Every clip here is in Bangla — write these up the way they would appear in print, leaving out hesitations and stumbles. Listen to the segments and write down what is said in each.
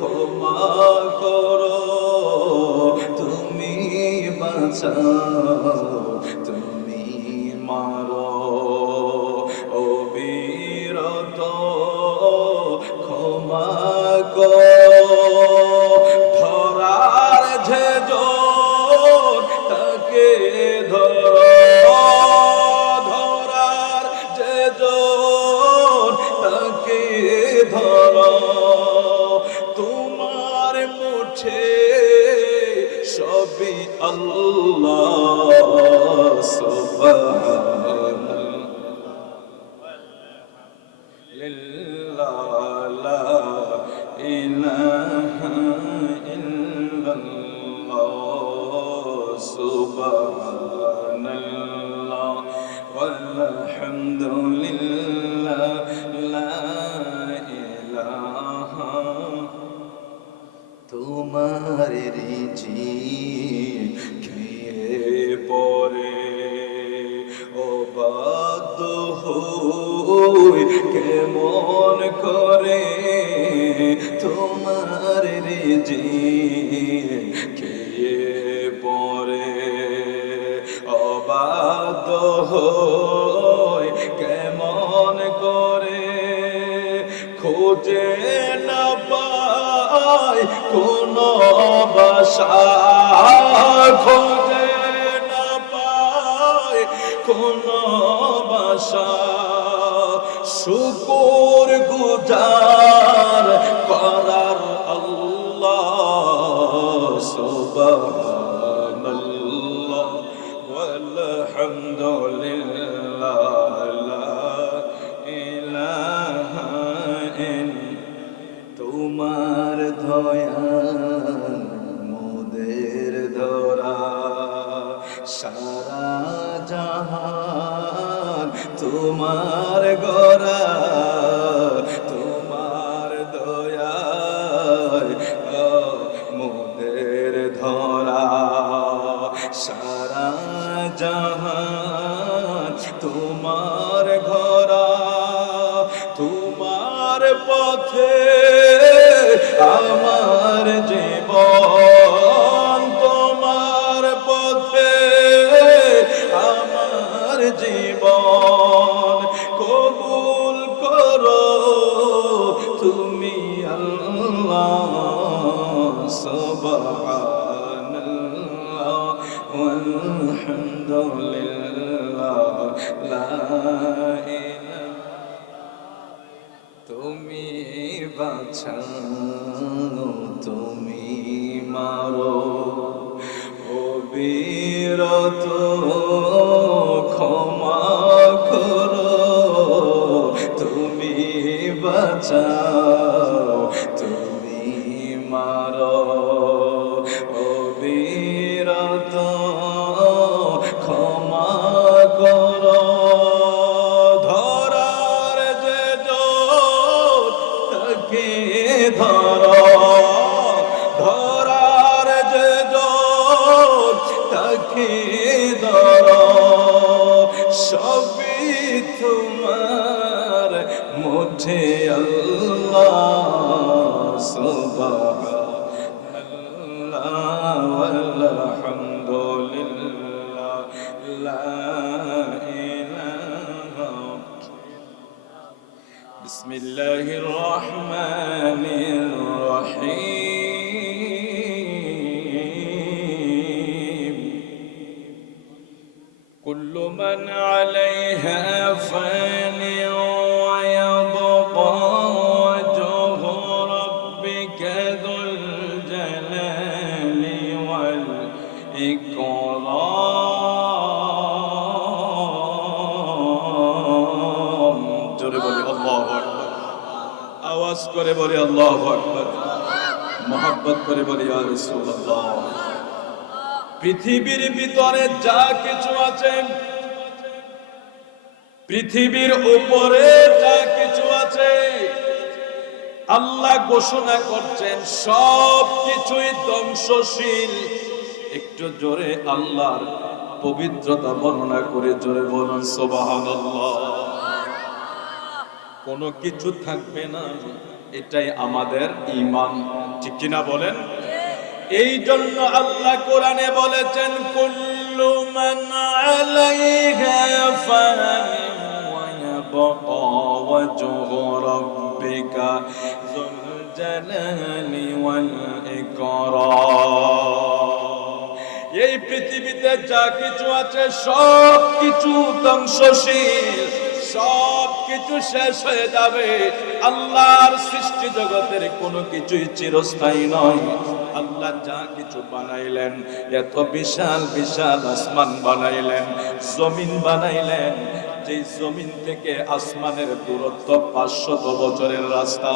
ক্ষমা করো, তুমি বাঁচাও, তুমি মারো, অবিরত ক্ষমা করো। ধরার যে জন তাকে ধরো, ধরার যে জন তাকে ধরো, তোমার মুঠে সবই আল্লাহ। সুবহানাল্লাহ, লা ইলাহা ইল্লাল্লাহ, সুবহানাল্লাহ, ওয়ালহামদুলিল্লাহ, লা ইলাহা। তোমার রিজিক খেয়ে পরে অবাধ্য হই কেমন করে, তোমার রিজিক খেয়ে পরে অবাধ্য হই কেমন করে, খোঁজে না পাই কোন বাসা, খোঁজে না পাই কোন বাসা, শুকর গুজার করার আল্লাহ। সুবহানাল্লাহ, ওয়ালহামদুলিল্লাহ, লা ইলাহা ইল্লাল্লাহ। তোমার দয়াল মোদের ধরা, সারা জাহান তোমার গড়া, তোমার দয়াল মোদের ধরা, সারা জাহান তোমার ঘরা, তোমার পথে আমার জীবন, তোমার পথে আমার জীবন, কবুল করো তুমি আল্লাহ। সুবহানাল্লাহ, ওয়ালহামদুলিল্লাহ, লা ইলাহা। তুমি বাঁচাও, তুমি মারো, অবিরত ক্ষমা করো, তুমি বাঁচাও, তুমি মারো, অবিরত ক্ষমা করো। ধরার যে জন তাকে ধরো, ধরার যে জন তাকে ধরো, সবই তোমার মুঠে আল্লাহ। সুবহানাল্লাহ, ওয়ালহামদুলিল্লাহ, লা ইলাহা। বিসমিল্লাহির রহমানির রহিম। কুল্লু মান আলাইহা ফান ওয়া ইয়াবকা ওয়াজহু রাব্বিকা যুল জালালি ওয়াল ইকরাম। জোরে বলি আল্লাহু আকবার, আওয়াজ করে বলি আল্লাহু আকবার, মোহাব্বত করে বলি ইয়া রাসূলুল্লাহ। পৃথিবীর ভিতরে যা কিছু আছে, পৃথিবীর উপরে যা কিছু আছে, আল্লাহ ঘোষণা করছেন সব কিছুই ধ্বংসশীল। একটু জোরে আল্লাহর পবিত্রতা বর্ণনা করে জোরে বলুন সুবহানাল্লাহ। কোনো কিছু থাকবে না, এটাই আমাদের ঈমান, ঠিক কিনা বলেন? এই জন্য আল্লাহ কোরআনে বলেছেন, কুল্লু মান আলাইহা ফান ওয়া ইয়াবকা ওয়াজহু রাব্বিকা যুল জালালি ওয়াল ইকরাম। এই পৃথিবীতে যা কিছু আছে সব কিছু ধ্বংসশীল, সব কিছু শেষ হয়ে যাবে। আল্লাহর সৃষ্টি জগতের কোনো কিছুই চিরস্থায়ী নয়। আল্লাহ যা কিছু বানাইলেন, এত বিশাল বিশাল আসমান বানাইলেন, জমিন বানাইলেন, যেই জমিন থেকে আসমানের দূরত্ব 500 বছরের রাস্তা।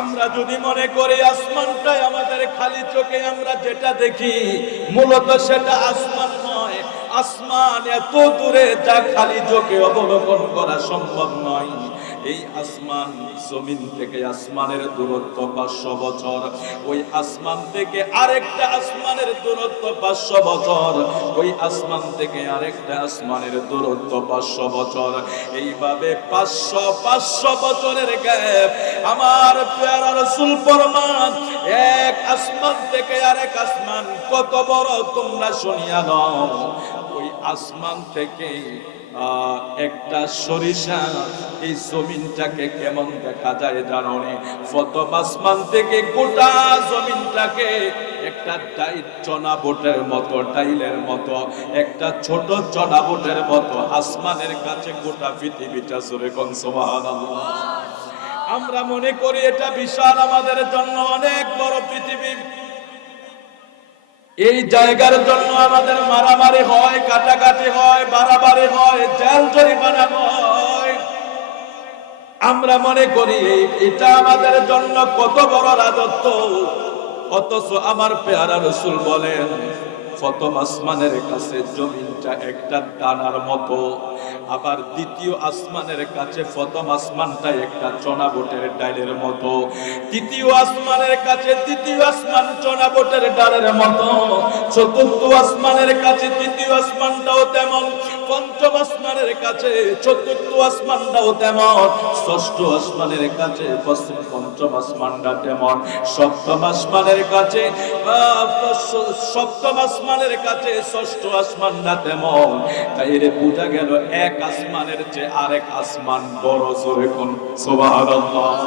আমরা যদি মনে করি আসমানটাই আমাদের খালি চোখে আমরা যেটা দেখি, মূলত সেটা আসমান নয়। আসমান এত দূরে যা খালি চোখে অবলোকন করা সম্ভব নয়। এই আসমান জমিন থেকে আসমানের দূরত্ব 500 বছর, ওই আসমান থেকে আরেকটা আসমানের দূরত্ব 500 বছর, ওই আসমান থেকে আরেকটা আসমানের দূরত্ব 500 বছর। এইভাবে 500 বছরের গ্যাপ। আমার প্যারা রাসূল ফরমান, এক আসমান থেকে আরেক আসমান কত বড় তোমরা শুনিয়া নাও। ওই আসমান থেকে একটা সরিষা এই জমিনটাকে কেমন দেখা যায় জানো নি? প্রথম আসমান থেকে গোটা জমিনটাকে একটা চনা বোটের মতো, টাইলের মতো, একটা ছোট চনা বোটের মতো আসমানের কাছে গোটা পৃথিবীটা জুড়ে। কোন সুবহানাল্লাহ। আমরা মনে করি এটা বিশাল, আমাদের জন্য অনেক বড় পৃথিবী। এই জায়গার জন্য আমাদের মারামারি হয়, কাটাকাটি হয়, বাড়াবাড়ি হয়, জেল জরিমানা হয়। আমরা মনে করি এটা আমাদের জন্য কত বড় রাজত্ব। অথচ আমার পেয়ারা রাসূল বলেন, প্রথম আসমানের কাছে জমিনটা একটা দানার মতো, আবার দ্বিতীয় আসমানের কাছে প্রথম আসমানটা একটা চনা বোটের ডালের মতো, তৃতীয় আসমানের কাছে দ্বিতীয় আসমান চনা বোটের ডালের মতো, চতুর্থ আসমানের কাছে তৃতীয় আসমানটাও তেমন, পঞ্চম আসমানের কাছে চতুর্থ আসমানটাও তেমন, ষষ্ঠ আসমানের কাছে পঞ্চম আসমানটা তেমন, সপ্তম আসমানের কাছে সপ্তম আসমানের কাছে ষষ্ঠ আসমানটা তেমন। তাই এর বোঝা গেল এক আসমানের চেয়ে আরেক আসমান বড়। জোরে কোন সুবহানাল্লাহ।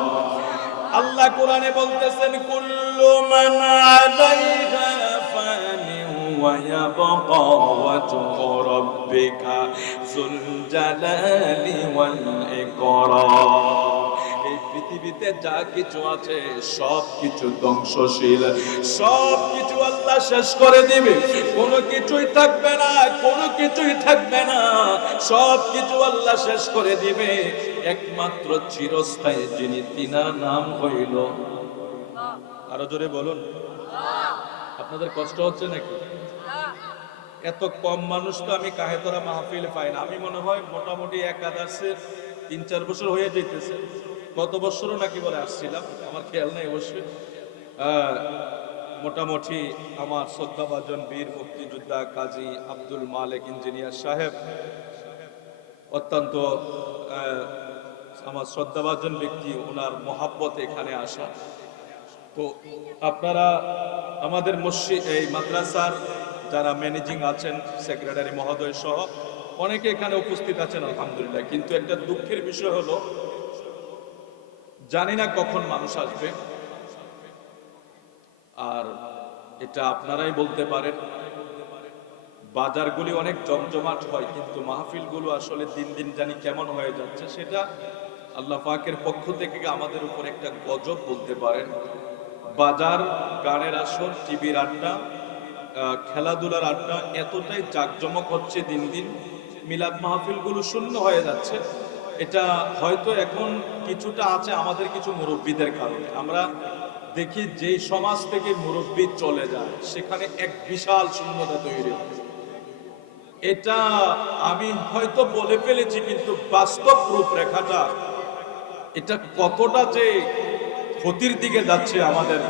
আল্লাহ কোরআনে বলতেছেন, কুল্লু মান আলাইহা ফানিন ওয়া ইয়াবকা ওয়াজহু রাব্বিকা যুল জালালি ওয়াল ইকরাম। এই পৃথিবীতে যা কিছু আছে সব কিছু ধ্বংসশীল, সব কিছু আল্লাহ শেষ করে দিবে। কোনো কিছুই থাকবে না, কোনো কিছুই থাকবে না, সব কিছু আল্লাহ শেষ করে দিবে। একমাত্র চিরস্থায়ী যিনি, তিনার নাম হইল, আরো জোরে বলুন। আপনাদের কষ্ট হচ্ছে নাকি? এত কম মানুষ তো আমি কাহেতরা মাহফিলে পাই না। আমি মনে হয় মোটামুটি এক আদার্সের 3-4 বছর হয়ে যেতেছে। গত বছরও নাকি বলে আসছিলাম, আমার খেয়াল নেই অবশ্যই। মোটামুটি আমার শ্রদ্ধাভাজন বীর মুক্তিযোদ্ধা কাজী আব্দুল মালেক ইঞ্জিনিয়ার সাহেব, অত্যন্ত আমার শ্রদ্ধাভাজন ব্যক্তি, ওনার মহাব্বতে এখানে আসা। তো আপনারা আমাদের মসজিদ, এই মাদ্রাসার যারা ম্যানেজিং আছেন, সেক্রেটারি মহোদয় সহ অনেকে এখানে উপস্থিত আছেন আলহামদুলিল্লাহ। কিন্তু একটা দুঃখের বিষয় হলো, জানি না কখন মানুষ আসবে। আর এটা আপনারাই বলতে পারেন, বাজারগুলি অনেক জমজমাট হয়, কিন্তু মাহফিলগুলো আসলে দিন দিন জানি কেমন হয়ে যাচ্ছে। সেটা আল্লাহ পাকের পক্ষ থেকে আমাদের উপর একটা গজব বলতে পারেন। বাজার, গানের আসর, টিভির আড্ডা, খেলাধুলার আড্ডা এতটাই জাঁকজমক হচ্ছে দিন দিন, মিলাদ মাহফিলগুলো শূন্য হয়ে যাচ্ছে। এটা হয়তো এখন কিছুটা আছে আমাদের কিছু মুরব্বীদের কারণে। আমরা দেখি যেই সমাজ থেকে মুরব্বী চলে যায় সেখানে এক বিশাল শূন্যতা তৈরি হয়। এটা আমি হয়তো বলে ফেলেছি, কিন্তু বাস্তব রূপরেখাটা এটা কতটা যে ক্ষতির দিকে যাচ্ছে আমাদের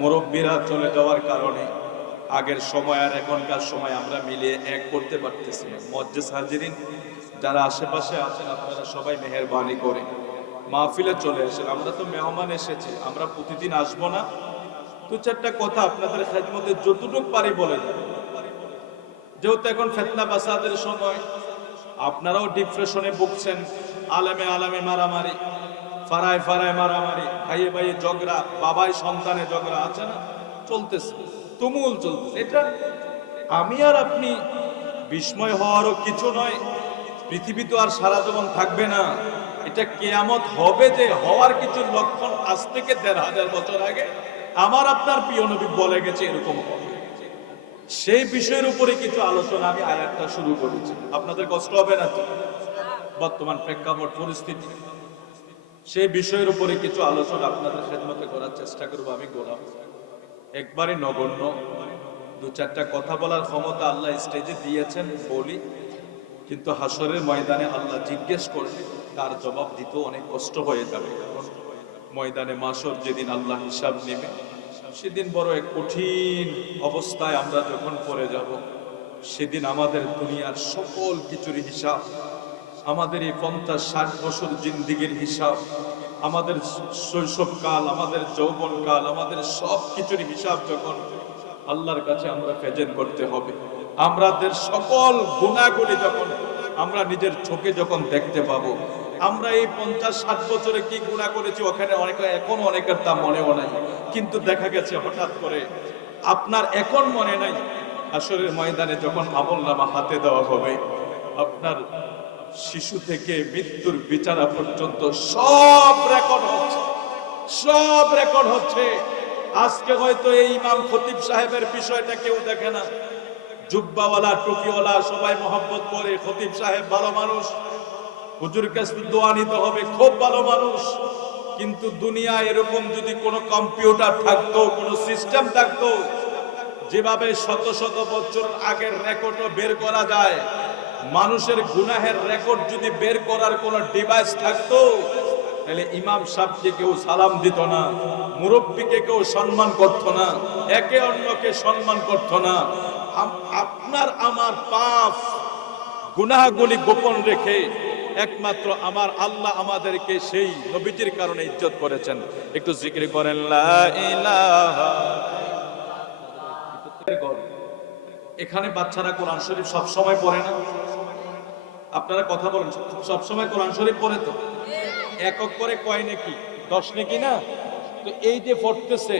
মুরব্বীরা চলে যাওয়ার কারণে। আগের সময় আর এখনকার সময় আমরা মিলিয়ে এক করতে পারতেছি না। মুআজ্জিজ হাজিরিন যারা আশেপাশে আছেন, আপনারা সবাই মেহেরবানি করে মাহফিলে চলে এসেছেন। আমরা তো মেহমান এসেছি, আমরা প্রতিদিন আসবো না। দু চারটা কথা আপনাদের খেদমতে যতটুকু পারি বলে যাব। যেহেতু এখন ফিতনা ফাসাদের সময়, আপনারাও ডিপ্রেশনে ভুগছেন, আলেমে আলেমে মারামারি, ফারায় ফারায় মারামারি, ভাইয়ে ভাইয়ে ঝগড়া, বাবাই সন্তানে ঝগড়া আছে না, চলতেছে, তুমুল চলতেছে। এটা আমি আর আপনি বিস্ময় হওয়ারও কিছু নয়। পৃথিবী তো আর সারা জীবন থাকবে না, এটা কিয়ামত হবে, যে হওয়ার কিছু লক্ষণ আজ থেকে ১৫০০ বছর আগে আমার আপনার প্রিয় নবী বলে গেছে এরকম হবে। সেই বিষয়ের উপরে কিছু আলোচনা আমি আয়াতটা শুরু করেছি। আপনাদের কষ্ট হবে না তো? বর্তমান প্রেক্ষাপট পরিস্থিতি, সেই বিষয়ের উপরে কিছু আলোচনা আপনাদের খেদমতে করার চেষ্টা করবো। আমি গোলাম, একবারে নগণ্য, দু চারটা কথা বলার ক্ষমতা আল্লাহ স্টেজে দিয়েছেন বলি, কিন্তু হাসরের ময়দানে আল্লাহ জিজ্ঞেস করলে তার জবাব দিতে অনেক কষ্ট হয়ে যাবে। কারণ ময়দানে মাশর যেদিন আল্লাহ হিসাব নেবে, সেদিন বড় এক কঠিন অবস্থায় আমরা যখন পড়ে যাব। সেদিন আমাদের দুনিয়ার সকল কিছুর হিসাব, আমাদের এই ৫০-৬০ বছর জিন্দিগির হিসাব, আমাদের শৈশবকাল, আমাদের যৌবনকাল, আমাদের সব কিছুর হিসাব যখন আল্লাহর কাছে আমরা প্রেজেন্ট করতে হবে, আমাদের সকল গুনাহগুলি যখন আমরা নিজের চোখে যখন দেখতে পাবো, আমরা এই ৫০-৬০ বছরে কি গুনাহ করেছি ওখানে এখন অনেকের তা মনেও নাই, কিন্তু দেখা গেছে হঠাৎ করে আপনার এখন মনে নাই। হাসরের ময়দানে যখন আমলনামা হাতে দেওয়া হবে, আপনার শিশু থেকে মৃত্যুর বিচারা পর্যন্ত সব রেকর্ড হচ্ছে, সব রেকর্ড হচ্ছে। আজকে হয়তো এই ইমাম খতিব সাহেবের বিষয়টা কেউ দেখে না, জুব্বাওয়ালা টুপিওয়ালা সবাই মহব্বত করে, খতিব সাহেব ভালো মানুষ, হুজুর কাছে দোয়া নিতে হবে, খুব ভালো মানুষ। কিন্তু দুনিয়া এরকম যদি কোনো কম্পিউটার থাকতো, কোনো সিস্টেম থাকতো, যেভাবে শত শত বছর আগের রেকর্ডও বের করা যায়, মানুষের গুনাহের রেকর্ড যদি বের করার কোনো ডিভাইস থাকতো, তাহলে ইমাম সাহেবকে কেউ সালাম দিত না, মুরব্বীকে কেউ সম্মান করত না, একে অন্যকে সম্মান করত না। আপনার আমার পাপ গুনাহগুলি গোপন রেখে একমাত্র আমার আল্লাহ আমাদেরকে সেই নবীজির কারণে ইজ্জত করেছেন। একটু জিকির করেন লা ইলাহা। এখানে বাচ্চারা কোরআন শরীফ সব সময় পড়ে না? আপনারা কথা বলেন, সব সময় কোরআন শরীফ পড়ে তো? একক করে কয় নাকি 10 নাকি না? তো এই যে পড়তেছে,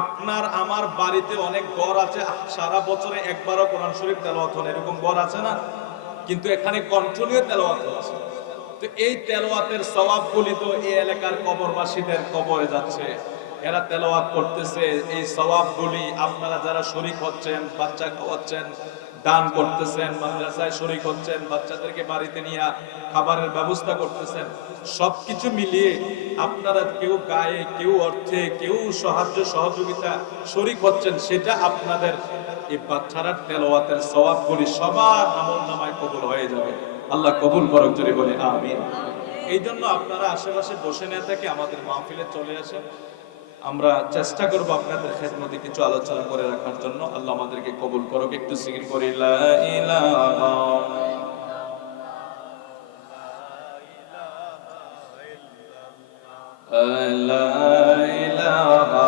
আপনার আমার বাড়িতে অনেক ঘর আছে, সারা বছরে একবারও কোরআন শরীফ তেলাওয়াত হয়, এরকম ঘর আছে না? কিন্তু এখানে কন্টিনিউ তেলাওয়াত হচ্ছে। তো এই তেলাওয়াতের সওয়াবগুলি তো এই এলাকার কবরবাসীদের কবরে যাচ্ছে, এরা তেলাওয়াত করতেছে। এই সওয়াবগুলি আপনারা যারা শরীক হচ্ছেন, বাচ্চা খাওয়াচ্ছেন, দান করতেছেন, মাদ্রাসায় শরীক হচ্ছেন, বাচ্চাদেরকে বাড়িতে নিয়ে খাবারের ব্যবস্থা করতেছেন, সবকিছু মিলিয়ে আপনারা কেউ গায়ে, কেউ অর্থে, কেউ সাহায্য সহযোগিতা শরীক হচ্ছেন, সেটা আপনাদের এই বাচ্চারা তেলাওয়াতের সওয়াবগুলি সবার আমলনামায় কবুল হয়ে যাবে। আল্লাহ কবুল করুক, যদি বলে আমিন। এই জন্য আপনারা আশেপাশে বসে না থেকে আমাদের মাহফিলে চলে আসেন। আমরা চেষ্টা করব আপনাদের খেদমতে কিছু আলোচনা করে রাখার জন্য। আল্লাহ আমাদেরকে কবুল করুক। একটু জিকির করি লা ইলাহা লা ইলাহা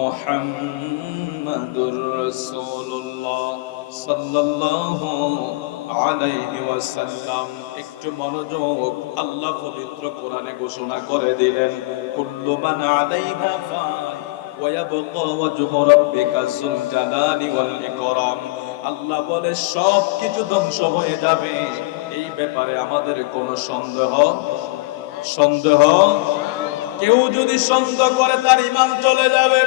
মুহাম্মাদুর রাসূলুল্লাহ সাল্লাল্লাহু আলাইহি ওয়াসাল্লাম। একটু মনোযোগ, আল্লাহ পবিত্র কোরআনে ঘোষণা করে দিলেন, কুল্লু মান আলাইহা ফান ওয়া ইয়াবকা ওয়াজহু রাব্বিকা যুল জালালি ওয়াল ইকরাম। আল্লাহ বলে সব কিছু ধ্বংস হয়ে যাবে, এই ব্যাপারে আমাদের কোনো সন্দেহ কেউ যদি সন্দেহ করে তার ঈমান চলে যাবে।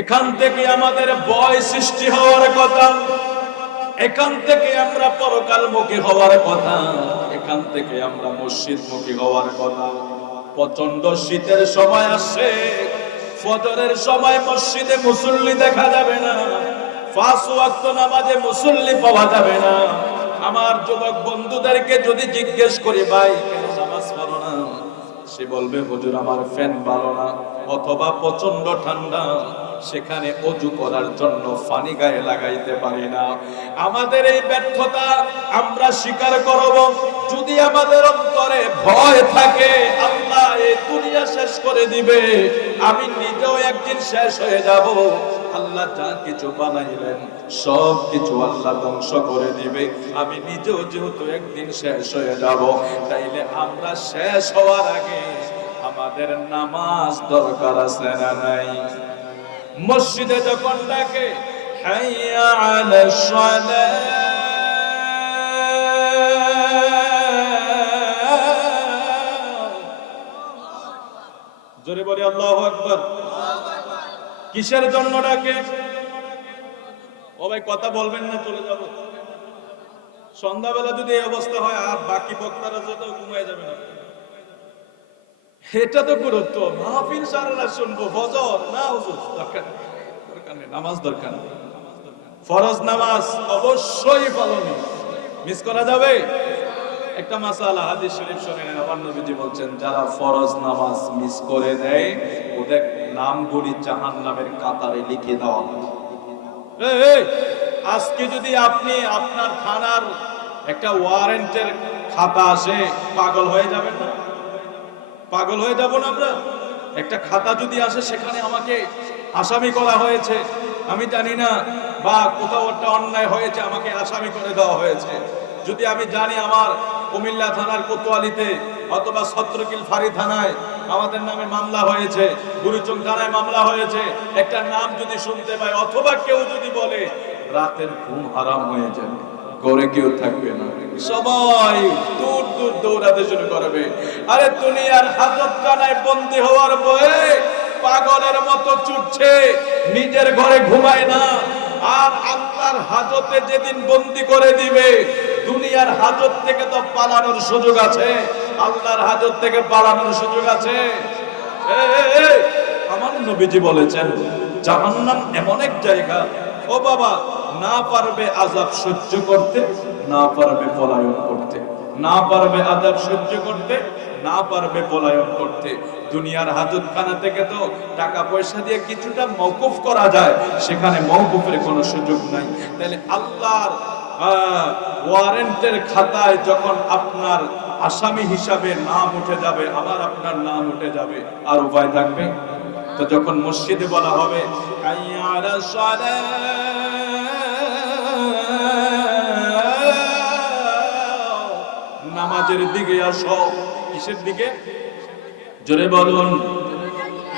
এখান থেকে আমাদের ভয় সৃষ্টি হওয়ার কথা, এখান থেকে আমরা পরকালমুখী হওয়ার কথা, এখান থেকে আমরা মসজিদমুখী হওয়ার কথা। প্রচন্ড শীতের সময় আসছে, ফজরের সময় মসজিদে মুসল্লি দেখা যাবে না, 5 ওয়াক্ত নামাজে মুসল্লি পাওয়া যাবে না। আমার যুবক বন্ধুদেরকে যদি জিজ্ঞেস করি ভাই কেন নামাজ পড়ো না, সে বলবে হুজুর আমার ফ্যান ভালো না, অথবা প্রচন্ড ঠান্ডা, সেখানে অজু করার জন্য পানি গায়ে লাগাইতে পারি না। আমাদের এই ব্যর্থতা আমরা স্বীকার করব। যদি আমাদের অন্তরে ভয় থাকে আল্লাহ এই দুনিয়া শেষ করে দিবে, আমি নিজেও একদিন শেষ হয়ে যাব, আল্লাহ যা কিছু বানাইলেন সব কিছু আল্লাহ ধ্বংস করে দিবে, আমি নিজেও যেহেতু একদিন শেষ হয়ে যাব, তাইলে আমরা শেষ হওয়ার আগে আমাদের নামাজ দরকার আছে না নাই? মসজিদে যখন ডাকে হাইয়া আলাস সালাহ, জোরে বলি আল্লাহু আকবার। কিসের জন্য ডাকে? ও ভাই কথা বলবেন না, চলে যাব। সন্ধ্যাবেলা যদি এই অবস্থা হয় আর বাকি বক্তারা যত ঘুমিয়ে যাবে না, এটা তো গুরুত্ব। মাহফিল সারা রাত শুনবো, ফজর না হুজুর দরকার নেই, নামাজ দরকার নেই। ফরজ নামাজ অবশ্যই পালনীয়, মিস করা যাবে? একটা মাসালা হাদিস শরীফ শুনে নেন, আমার নবীজি বলছেন যারা ফরজ নামাজ মিস করে দেয় ওদের নামগুলি জাহান্নামের কাতারে লিখে দেওয়া হয়। আজকে যদি আপনি আপনার থানার একটা ওয়ারেন্টের খাতা আসে, পাগল হয়ে যাবেন না? পাগল হয়ে যাব না আমরা? একটা খাতা যদি আসে সেখানে আমাকে আসামি করা হয়েছে, আমি জানি না, বা কোথাও একটা অন্যায় হয়েছে আমাকে আসামি করে দেওয়া হয়েছে, যদি আমি জানি আমার কুমিল্লা থানার কোতোয়ালিতে অথবা ছত্রকিল ফাঁড়ি থানায় আমাদের নামে মামলা হয়েছে, গুরুচং থানায় মামলা হয়েছে, একটা নাম যদি শুনতে পাই, অথবা কেউ যদি বলে, রাতের ঘুম হারাম হয়ে যাবে, ঘরে কেউ থাকবে না, সবাই দূর দূর দৌড়াতে শুরু করবে। আরে দুনিয়ার হাজতখানায় বন্দী হওয়ার ভয়ে পাগলের মতো ছুটছে, নিজের ঘরে ঘুমায় না। আর আল্লাহর হাজতে যেদিন বন্দী করে দিবে, দুনিয়ার হাজত থেকে তো পালানোর সুযোগ আছে, আল্লাহর হাজত থেকে পালানোর সুযোগ আছে? আমার নবীজি বলেছেন জাহান্নাম এমন এক জায়গা, ও বাবা, না পারবে আযাব সহ্য করতে, না পারবে পলায়ন করতে, না পারবে আযাব সহ্য করতে, না পারবে পলায়ন করতে। দুনিয়ার হাজতখানা থেকে তো টাকা পয়সা দিয়ে কিছুটা মওকুফ করা যায়, সেখানে মওকুফের কোনো সুযোগ নাই। তাহলে আল্লাহর ওয়ারেন্টের খাতায় যখন আপনার আসামি হিসাবে নাম উঠে যাবে, আমার আপনার নাম উঠে যাবে, আর উপায় থাকবে? তো যখন মসজিদে বলা হবে হাইয়া আলাস সালাহ, নামাজের দিকে আসো, কিসের দিকে? জোরে বলুন।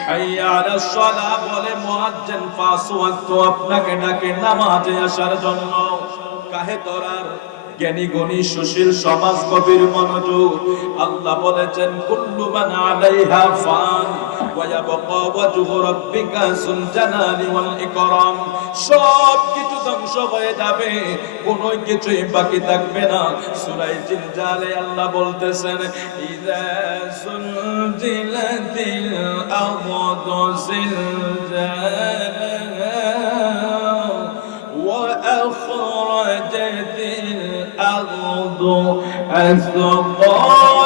হাইয়া আলাস সালাহ বলে মুয়াজ্জিন 5 ওয়াক্ত আপনাকে ডাকে নামাজে আসার জন্য। কাহে তোরার জ্ঞানী গুণী সুশীল সমাজ কবির মনোযোগ, আল্লাহ বলেছেন কুল্লু মান আলাইহা ফান ওয়া ইয়াবকা ওয়াজহু রাব্বিকা যুল জালালি ওয়াল ইকরাম। সব কিছু ধ্বংস হয়ে যাবে, কোনো কিছুই বাকি থাকবে না। সূরা জিলজালে আল্লাহ বলতেছেন ইযা সুলজিলাতিল আরদু জিলজালাহা ওয়া আখরাজাতিল আরদু আথqalaha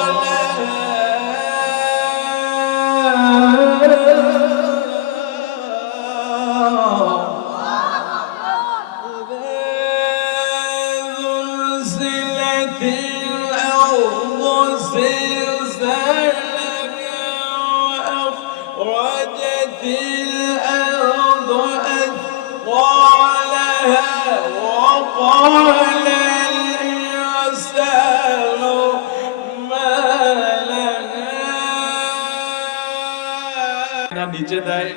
নিচে দেয়।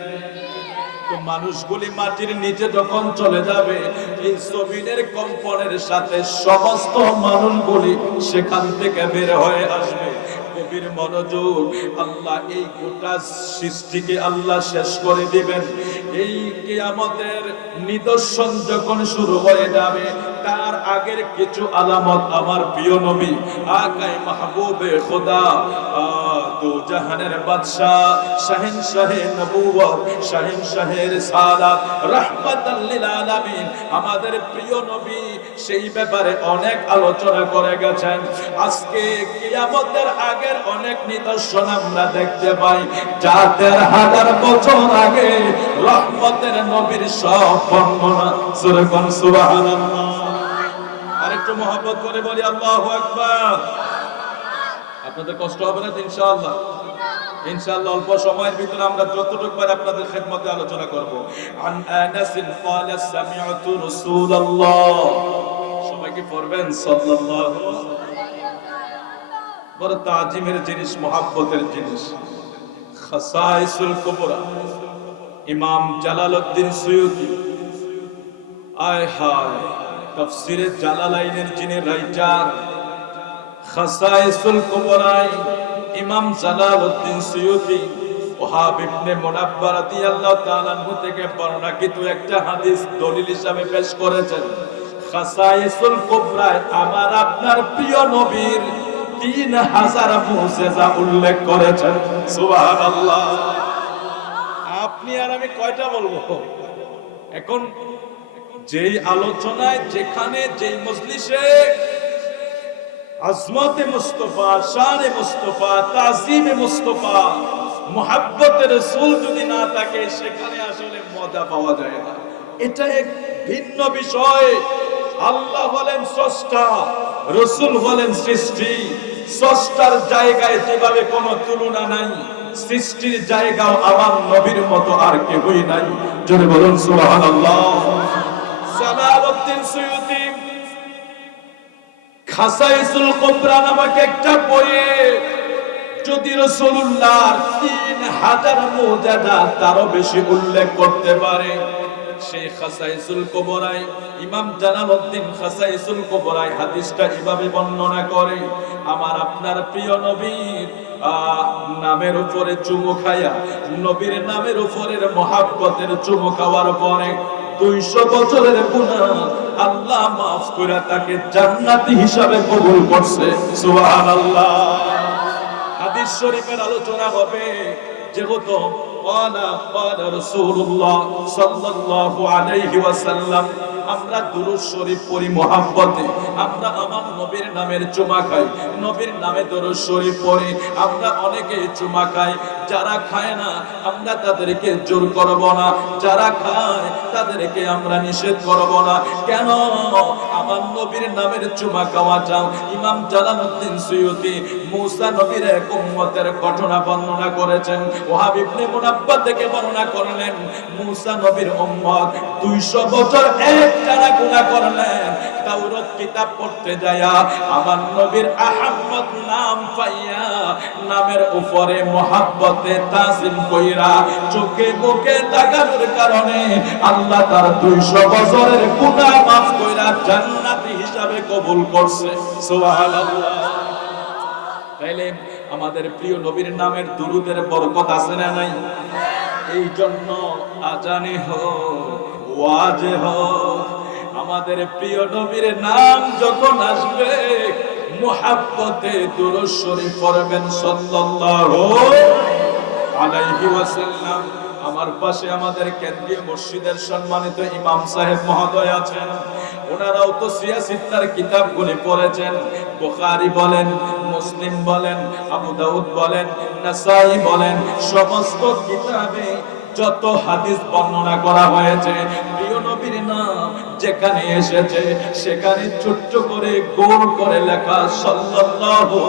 তো মানুষগুলি মাটির নিচে যখন চলে যাবে, এই জমিনের কম্পনের সাথে সমস্ত মানুষগুলি সেখান থেকে বের হয়ে আসবে। কবির মনোযোগ, আল্লাহ এই গোটা সৃষ্টিকে আল্লাহ শেষ করে দিবেন। এই কিয়ামতের নিদর্শন যখন শুরু হয়ে যাবে, তার আগের কিছু আলামত আমার প্রিয় নবী আকায়ে মাহবুবে খোদা দু জাহানের বাদশাহ, শাহেনশাহে নবুয়ত, শাহেনশাহে রিসালাত, রাহমাতাল লিল আলামিন, আমাদের প্রিয় নবী সেই ব্যাপারে অনেক আলোচনা করে গেছেন। আজকে কিয়ামতের আগের অনেক নিদর্শন আমরা দেখতে পাই, যা ১৩,০০০ বছর আগে রহমতের নবীর সব বর্ণনা। সূরা কোন সুবহানাল্লাহ। আরেকটু মহব্বত করে বলি আল্লাহু আকবার। আপনাদের কষ্ট হবে না ইনশাআল্লাহ? ইনশাআল্লাহ অল্প সময়ের ভিতরে আমরা যতটুকু পারি আপনাদের খেদমতে আলোচনা করব। আন আনাস ক্বালা সামি'তু রাসূলুল্লাহ, সবাই কি পড়বেন সাল্লাল্লাহু। বড় তাজিমের জিনিস, মহব্বতের জিনিস। খাসাইসুল কুবরা, ইমাম জালালউদ্দিন সুয়ুতী, আয় হায়, তাফসিরে জালালাইনের যিনি রাইটার, খাসাইসুল কুবরায় ইমাম জালালউদ্দিন সুয়ুতী ওয়াহাব ইবনে মুনাব্বার রাদিয়াল্লাহু তাআলা আনহু থেকে বর্ণনাকৃত একটা হাদিস দলিল হিসাবে পেশ করেছেন। খাসাইসুল কুবরায় আমার আপনার প্রিয় নবীর ৩,০০০ মুজিজা উল্লেখ করেছেন। সুবহানাল্লাহ। আপনি আর আমি কয়টা বলবো? এখন যেই আলোচনায়, যেখানে, যেই মজলিসে আজমতে মুস্তাফা, শানে মুস্তাফা, তাজিমে মুস্তাফা, মুহাব্বতে রাসূল যদি না থাকে, সেখানে আসলে মজা পাওয়া যায় না। এটা এক ভিন্ন বিষয়। আল্লাহ হলেন স্রষ্টা, রাসূল হলেন সৃষ্টি। স্রষ্টার জায়গায় যেভাবে কোনো তুলনা নাই, সৃষ্টির জায়গাও আমার নবীর মতো আর কেউই নাই। জোরে বলুন সুবহানাল্লাহ। জালালউদ্দিন সুয়ুতী খাসাইসুল কুবরা নামক একটা বইয়ে যদি রাসূলুল্লাহর ৩,০০০ মুজিজা তারও বেশি উল্লেখ করতে পারে, সেই খাসাইসুল কুবরায় ইমাম জালালউদ্দিন খাসাইসুল কুবরায় হাদিসটা এভাবে বর্ণনা করে, আমার আপনার প্রিয় নবীর নামের উপরে চুমু খায়া, নবীর নামের উপরের মহব্বতের চুমু খাওয়ার পরে ২০০ বছরের গুনাহ আল্লাহ মাফ করে তাকে জান্নাতি হিসাবে কবুল করছে। সুবহানাল্লাহ। হাদিস শরীফের আলোচনা হবে, যেহেতু ক্বালা রাসূলুল্লাহ সাল্লাল্লাহু আলাইহি ওয়াসাল্লাম, আমরা দুরূদ শরীফ পড়ি মহব্বতে, আমরা আমার নবীর নামের চুমা খাই, নবীর নামে দুরূদ শরীফ পড়ি। আমরা অনেকে চুমা খাই, যারা খায় না আমরা তাদেরকে জোর করব না, যারা খায় তাদেরকে আমরা নিষেধ করব না। কেন? আমার নবীর নামের চুমা খাওয়া চাও। ইমাম জালালউদ্দিন সুয়ুতী মুসা নবীর এক উম্মতের ঘটনা বর্ণনা করেছেন। ওয়াহাব ইবনে মুনাব্বার থেকে বর্ণনা করলেন, মুসা নবীর উম্মত ২০০ বছর একটানা গুনাহ করলেন। তাওরাত কিতাব পড়তে যায়া আমার নবীর আহমদ নাম পাইয়া, নামের উপরে মহব্বতে তাজিম কইরা, চোখে মুখে লাগানোর কারণে আল্লাহ তার ২০০ বছরের গুনাহ মাফ কইরা জান্নাতি হিসাবে কবুল করছে। সুবহানাল্লাহ। তাইলে আমাদের প্রিয় নবীর নামের দুরূদের বরকত আছে না নাই? এই জন্য আজানে হোক, ওয়াজে হোক, আমাদের প্রিয় নবীর নাম যখন আসবে মুহাব্বতে দুরূদ শরীফ পড়বেন সাল্লাল্লাহু আলাইহি ওয়াসাল্লাম। আমার পাশে আমাদের কেন্দ্রীয় মসজিদের সম্মানিত ইমাম সাহেব মহোদয় আছেন, ওনারাও তো সিয়াসিত্তার কিতাবগুলি পড়েছেন। বুখারী বলেন, মুসলিম বলেন, আবু দাউদ বলেন, নাসাই বলেন, সমস্ত কিতাবে যত হাদিস বর্ণনা করা হয়েছে, প্রিয় নবীর নাম যেখানে এসেছে সেখানে ছোট্ট করে গোল করে লেখা সাল্লাল্লাহু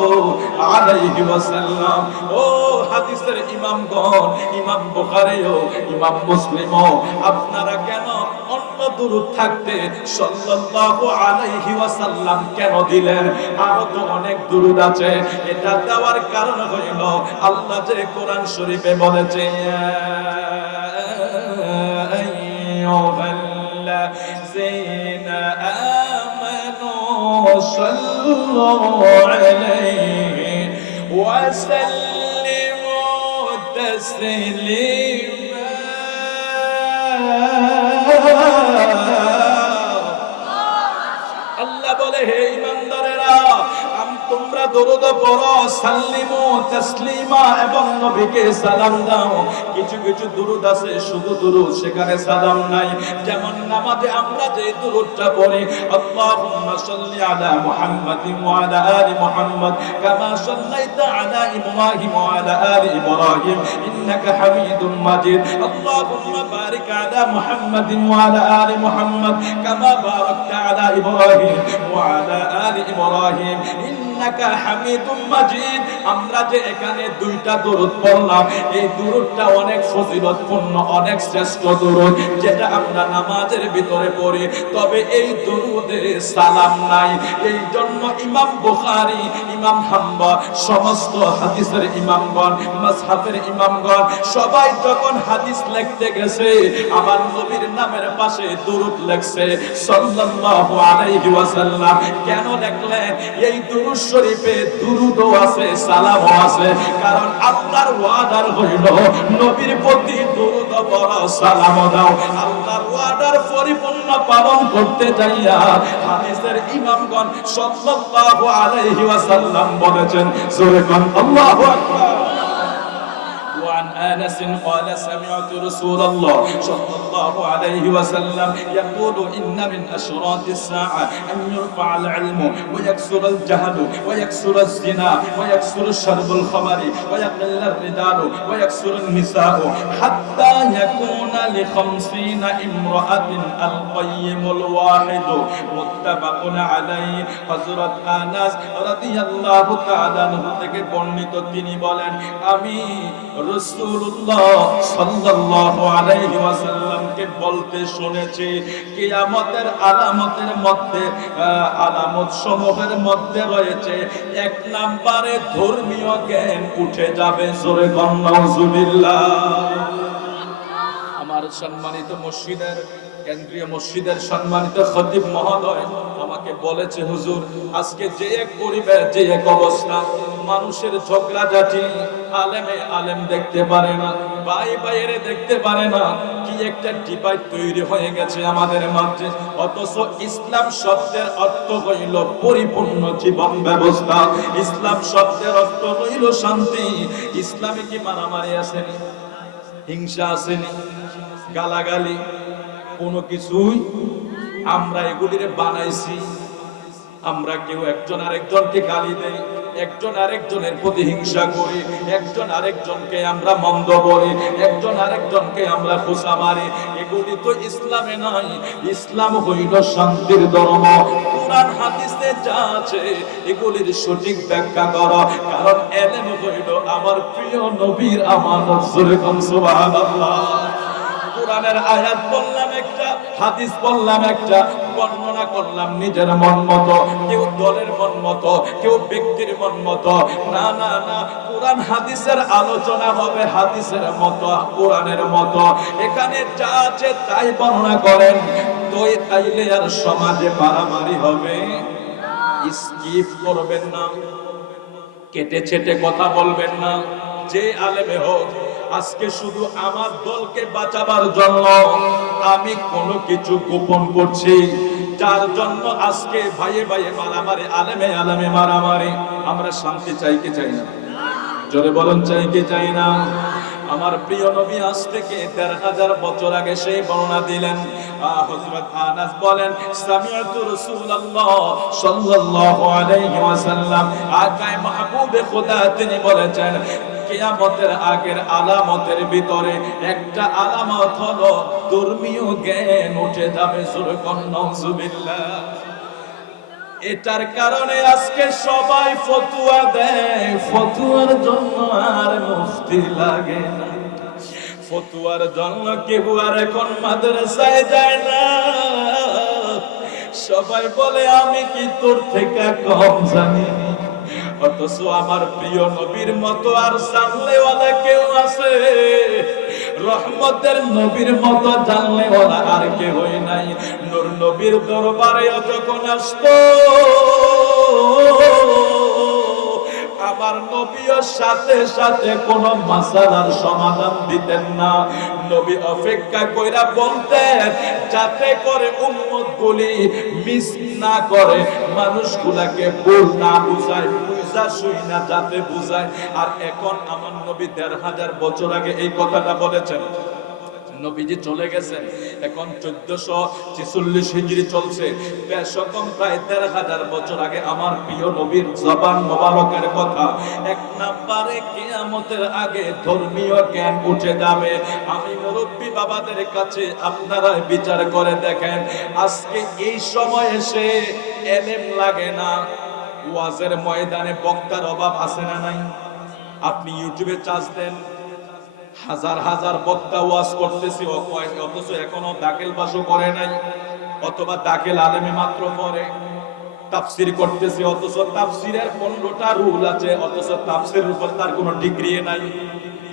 আলাইহি ওয়াসাল্লাম। ও হাদিসের ইমামগণ, ইমাম বুখারীও, ইমাম মুসলিমও, আপনারা কেন অন্য দুরূদ থাকতে সাল্লাল্লাহু আলাইহি ওয়াসাল্লাম কেন দিলেন? আরো তো অনেক দুরূদ আছে। এটা দেওয়ার কারণ হইল আল্লাহ যে কোরআন শরীফে বলেছে, আইয়ুহাল্লাযীনা আমানু সাল্লু আলাইহি ওয়া সাল্লিমু তাসলিমা। আল্লাহ বলে, হে ঈমানদারেরা, তোমরা তোমরা দরুদ পড়ো, সাল্লিমু তাসলিমা, এবং নবীকে সালাম দাও। কিছু কিছু দরুদ আছে শুধু দরুদ, সেখানে সালাম নাই। যেমন নামাজে আমরা যে দরুদটা পড়ি, আল্লাহুম্মা সাল্লি আলা মুহাম্মাদিন ওয়া আলা আলি মুহাম্মাদ কামা সাল্লাইতা আলা ইব্রাহিম ওয়া আলা আলি ইব্রাহিম ইন্নাকা হামিদুম মাজিদ। আল্লাহুম্মা বারিক আলা মুহাম্মাদিন ওয়া আলা আলি মুহাম্মাদ কামা বারাকতা আলা ইব্রাহিম ওয়া আলা আলি ইব্রাহিম ইন্নাকা হামিদুম মাজিদ। আমরা যে এখানে দুইটা দরুদ পড়লাম, এই দরুদটা অনেক ফজিলতপূর্ণ, অনেক শ্রেষ্ঠ দরুদ, যেটা আমরা নামাজের ভিতরে পড়ি। তবে এই দরুদে সালাম নাই। এই জন্য ইমাম বুখারী, ইমাম হাম্বা, সমস্ত হাদিসের ইমামগণ, মাযহাবের ইমামগণ সবাই যখন হাদিস লিখতে গেছে, আমার নবীর নামের পাশে দরুদ লিখছে সাল্লাল্লাহু আলাইহি ওয়াসাল্লাম। কেন লিখলেন? এই দরুদ শরীফে দুরুদও আছে, সালামও আছে। কারণ আল্লাহর ওয়াদার হইল নবীর প্রতি দুরুদ পড়ো, সালাম দাও। আল্লাহর ওয়াদার পরিপূর্ণ পালন করতে যাইয়া হাদিসের ইমামগণ সাল্লাল্লাহু আলাইহি ওয়াসাল্লাম বলেছেন, জোরে কোন আল্লাহু আকবার। وعن أنس قال سمعت رسول الله صلى الله عليه وسلم يقول إن من أشراط الساعة أن يرفع العلم ويكسر الجهل ويكسر الزنا ويكسر شرب الخمر ويقل الرجال ويكسر النساء حتى يكون ل50 امرأة القيم الواحد متفق عليه। হযরত আনাস রাদিয়াল্লাহু তাআলা আনহু থেকে বর্ণিত, তিনি বলেন, আমি রাসূলুল্লাহ সাল্লাল্লাহু আলাইহি ওয়াসাল্লামকে বলতে শুনেছি, কিয়ামতের আলামতের মধ্যে, আলামত সমূহের মধ্যে রয়েছে, এক নম্বরে ধর্মীয় জ্ঞান উঠে যাবে। জোরে বলুন নাউজুবিল্লাহ। আমার সম্মানিত মসজিদের, কেন্দ্রীয় মসজিদের সম্মানিত খতিব মহোদয় আমাকে বলেছে, হুজুর আজকে যে এক পরিবেশ, যে এক অবস্থা, মানুষের ঝগড়াঝাটি, আলেমে আলেম দেখতে পারে না, ভাই ভাইয়েরে দেখতে পারে না, কি একটা ডিভাইড তৈরি হয়ে গেছে আমাদের মাঝে। অথচ ইসলাম শব্দের অর্থ হইল পরিপূর্ণ জীবন ব্যবস্থা, ইসলাম শব্দের অর্থ হইল শান্তি। ইসলামে কি মারামারি আসেনি, হিংসা আসেনি, গালাগালি, কোনো কিছুই আমরা এগুলিরে বানাইছি। আমরা কেউ একজন আরেকজনকে গালি দেই, একজন আরেকজনের প্রতি হিংসা করি, একজন আরেকজনকে আমরা মন্দ বলি, একজন আরেকজনকে আমরা খোঁচা মারি। এগুলি তো ইসলামে নাই। ইসলাম হইল শান্তির ধর্ম। কোরআন হাদিসে যা আছে এগুলির সঠিক ব্যাখ্যা করো, কারণ এলেম হইল আমার প্রিয় নবীর আমানত। জোরে কোন সুবহানাল্লাহ। কোরআনের আয়াত বললাম একটা, হাদিস বললাম একটা, বর্ণনা করলাম নিজের মন মতো, কেউ দলের মন মতো, কেউ ব্যক্তির মন মতো। না না না, কোরআন হাদিসের আলোচনা হবে হাদিসের মতো, কোরআনের মতো। এখানে যা আছে তাই বর্ণনা করেন, তো তাইলে আর সমাজে মারামারি হবে। স্কিপ করবেন না, কেটে ছেটে কথা বলবেন না। যে আলেমে হোক, আজকে শুধু আমার দলকে বাঁচাবার জন্য আমি কোনো কিছু গোপন করছি, যার জন্য আজকে ভাইয়ে ভাইয়ে মারামারি, আলেমে আলেমে মারামারি। আমরা শান্তি চাই কি চাই না? জোরে বলুন, চাই কি চাই না? আমার প্রিয় নবী আজ থেকে ১৩,০০০ বছর আগে সেই বর্ণনা দিলেন। হযরত আনাস বলেন, সামিআতু রাসূলুল্লাহ সাল্লাল্লাহু আলাইহি ওয়াসাল্লাম, আকায়ে মাহবুবে খোদা তিনি বলেছেন, কিয়ামতের আগের আলামতের ভিতরে একটা আলামত হলো ধর্মীয় জ্ঞান উঠে যাবে। সুবহানাল্লাহ। এটার কারণে আজকে সবাই ফতোয়া দেয়, ফতোয়ার জন্য আর মুফতি লাগে না, ফতোয়ার জন্য কেউ আর এখন মাদ্রাসায় যায় না। সবাই বলে আমি কি তোর থেকে কম জানি, অথচ আমার প্রিয় নবীর মতো আর জানলেওয়ালা কেউ আছে, রহমতের নবীর মতো জানলেওয়ালা আর কেউই নাই। নূর নবীর দরবারে যখন আসতো, আমার নবীও সাথে সাথে কোন মাসালার সমাধান দিতেন না। নবী অপেক্ষা কইরা বলতেন, যাতে করে উম্মত গুলি মিস না করে, মানুষগুলাকে ভুল না বুঝায়, বুঝ বুঝা শুই না যাতে বুঝায়। আর এখন আমার নবী ১৫০০ বছর আগে এই কথাটা বলেছেন। নবীজি চলে গেছেন, এখন 1446 হিজরি চলছে, বেশকম প্রায় ১৩,০০০ বছর আগে আমার প্রিয় নবীর জবান মোবারকের কথা। এক নম্বরে কিয়ামতের আগে ধর্মীয় জ্ঞান উঠে যাবে। আমি মুরব্বী বাবাদের কাছে আপনারা বিচার করে দেখেন, আজকে এই সময় এসে এলেম লাগে না, ওয়াজের ময়দানে বক্তার অভাব আছে না নাই? আপনি ইউটিউবে চার্জ দেন, হাজার হাজার বক্তা ওয়াজ করতেছি, অথচ এখনো দাখিল পাশও করে নাই, অথবা দাখিল আলেমে মাত্র পড়ে। তাফসির করতেছি, অথচ তাফসিরের 15টা রুল আছে, অথচ তাফসিরের উপর তার কোনো ডিগ্রি নাই।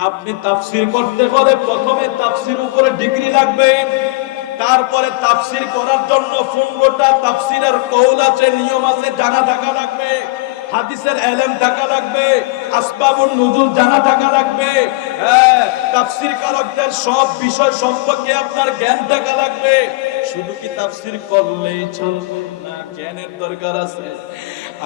আপনি তাফসির করতে হলে প্রথমে তাফসির উপরে ডিগ্রি লাগবে, তারপরে তাফসির করার জন্য 15টা তাফসিরের কৌল আছে, নিয়ম আছে, জানা থাকা লাগবে। হাদিসের ইলম থাকা লাগবে, আসবাবুন নুজুল জানা থাকা লাগবে, তাফসীর কারকদের সব বিষয় সম্পর্কে আপনার জ্ঞান থাকা লাগবে। শুধু কি তাফসীর করলেই চলবে না, জ্ঞানের দরকার আছে।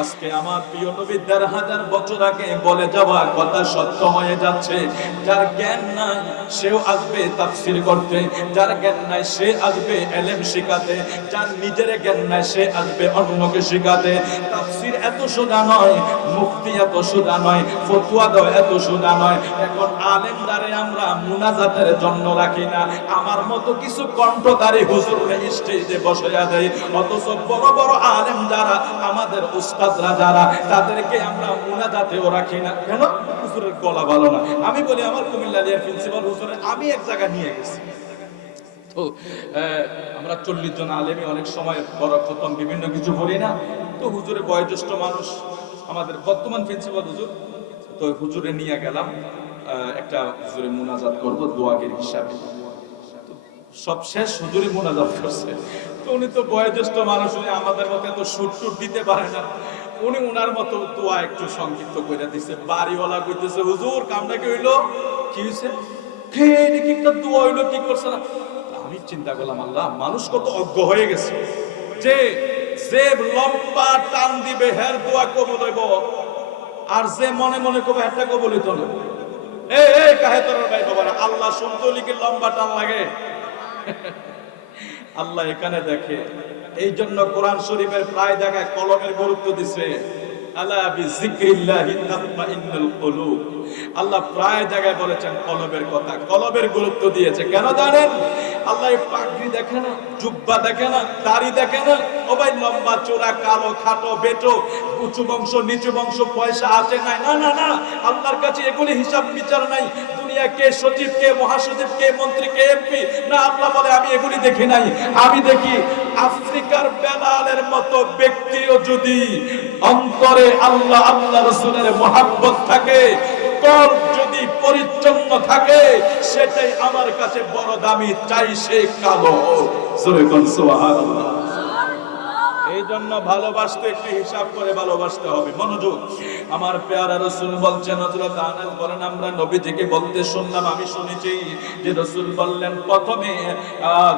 আজকে আমার প্রিয় নবী ১৫০০ বছর আগে বলে যাওয়া কথা সত্য হয়ে যাচ্ছে। যার জ্ঞান নাই সেও আসবে তাফসীর করতে, যার জ্ঞান নাই সে আসবে ইলম শিখাতে, যার নিজের জ্ঞান নাই সে আসবে অন্যকে শিখাতে। তাফসীর এত সোজা নয়, মুফতি এত সোজা নয়, ফতোয়া দাও এত সোজা নয়। এখন আলেমদারে আমরা মুনাজাতের জন্য রাখি না, আমার মতো কিছু কণ্ঠধারী হুজুরকে স্টেজে বসায়া দেয়, অথচ বড় বড় আলেম যারা আমাদের উস্তাদরা যারা, তাদেরকে আমরা মুনাজাতেও রাখি না। কেন? হুজুরের গলা ভালো না। আমি বলি আমার কুমিল্লার প্রিন্সিপাল হুজুরের আমি এক জায়গায় নিয়ে গেছি, তো আমরা 40 জন আলেমী অনেক সময় বড় খতম বিভিন্ন কিছু বলি না, তো হুজুরের বয়োজ্যেষ্ঠ মানুষ, আমাদের বর্তমান প্রিন্সিপাল হুজুর, তো হুজুরে নিয়ে গেলাম একটা হুজুরে মুনাজাত করব দোয়াগের হিসাবে। সব শেষ হুজুরে মুনাজাত করছে, তো উনি তো বয়োজ্যেষ্ঠ মানুষ, উনি আমাদের মতো এত সুট দিতে পারে না, উনি উনার মতো দোয়া একটু সংক্ষিপ্ত করে দিছে। বাড়িওয়ালা কইতেছে, হুজুর কামটা কি হইলো? কি হইছে? কে নাকি একটা দোয়া হইলো, কি করছে না? আমি চিন্তা করলাম, আল্লাহ মানুষ কত অজ্ঞ হয়ে গেছে, যে যে লম্বা টান দিবে হের দোয়া কবুল হইব, আর যে মনে মনে কবে একটা কবুল হইতো না। এই কাহে তোর ভাই বাবারা, আল্লাহ শুনতে লিখে লম্বা টান লাগে? আল্লাহ এখানে দেখে। এই জন্য কোরআন শরীফের প্রায় জায়গায় কলমের গুরুত্ব দিছে। আলা বিযিকরিল্লাহি তাতমাইন্নুল কুলুব। আল্লাহ প্রায় জায়গায় বলেছেন কলবের কথা, কলবের গুরুত্ব দিয়েছে। কেন জানেন? আল্লাহ পাগড়ি দেখে না, জুব্বা দেখে না, দাড়ি দেখে না, ও ভাই লম্বা চোরা কালো খাটো বেটো, উঁচু বংশ নিচু বংশ, পয়সা আছে নাই, না না না, আল্লাহর কাছে এগুলি হিসাব বিচার নাই। দুনিয়া কে সচিব, কে মহাসচিব, কে মন্ত্রী, কে এমপি, না, আল্লাহ বলে আমি এগুলি দেখি নাই। আমি দেখি আফ্রিকার বেলালের মতো ব্যক্তিও যদি অন্তরে আল্লাহ আল্লাহ রাসূলের মহব্বত থাকে, তোর যদি পরিচ্ছন্ন থাকে, সেটাই আমার কাছে বড় দামি, চাই সে কালো। সুবহানাল্লাহ। এই জন্য ভালোবাসতে একটু হিসাব করে ভালোবাসতে হবে। মনোযোগ। আমার পেয়ারা রাসূল বলছেন, হযরত আনাস বলেন, আমরা নবীজিকে বলতে শুনলাম, আমি শুনেছি যে রাসূল বললেন, প্রথমে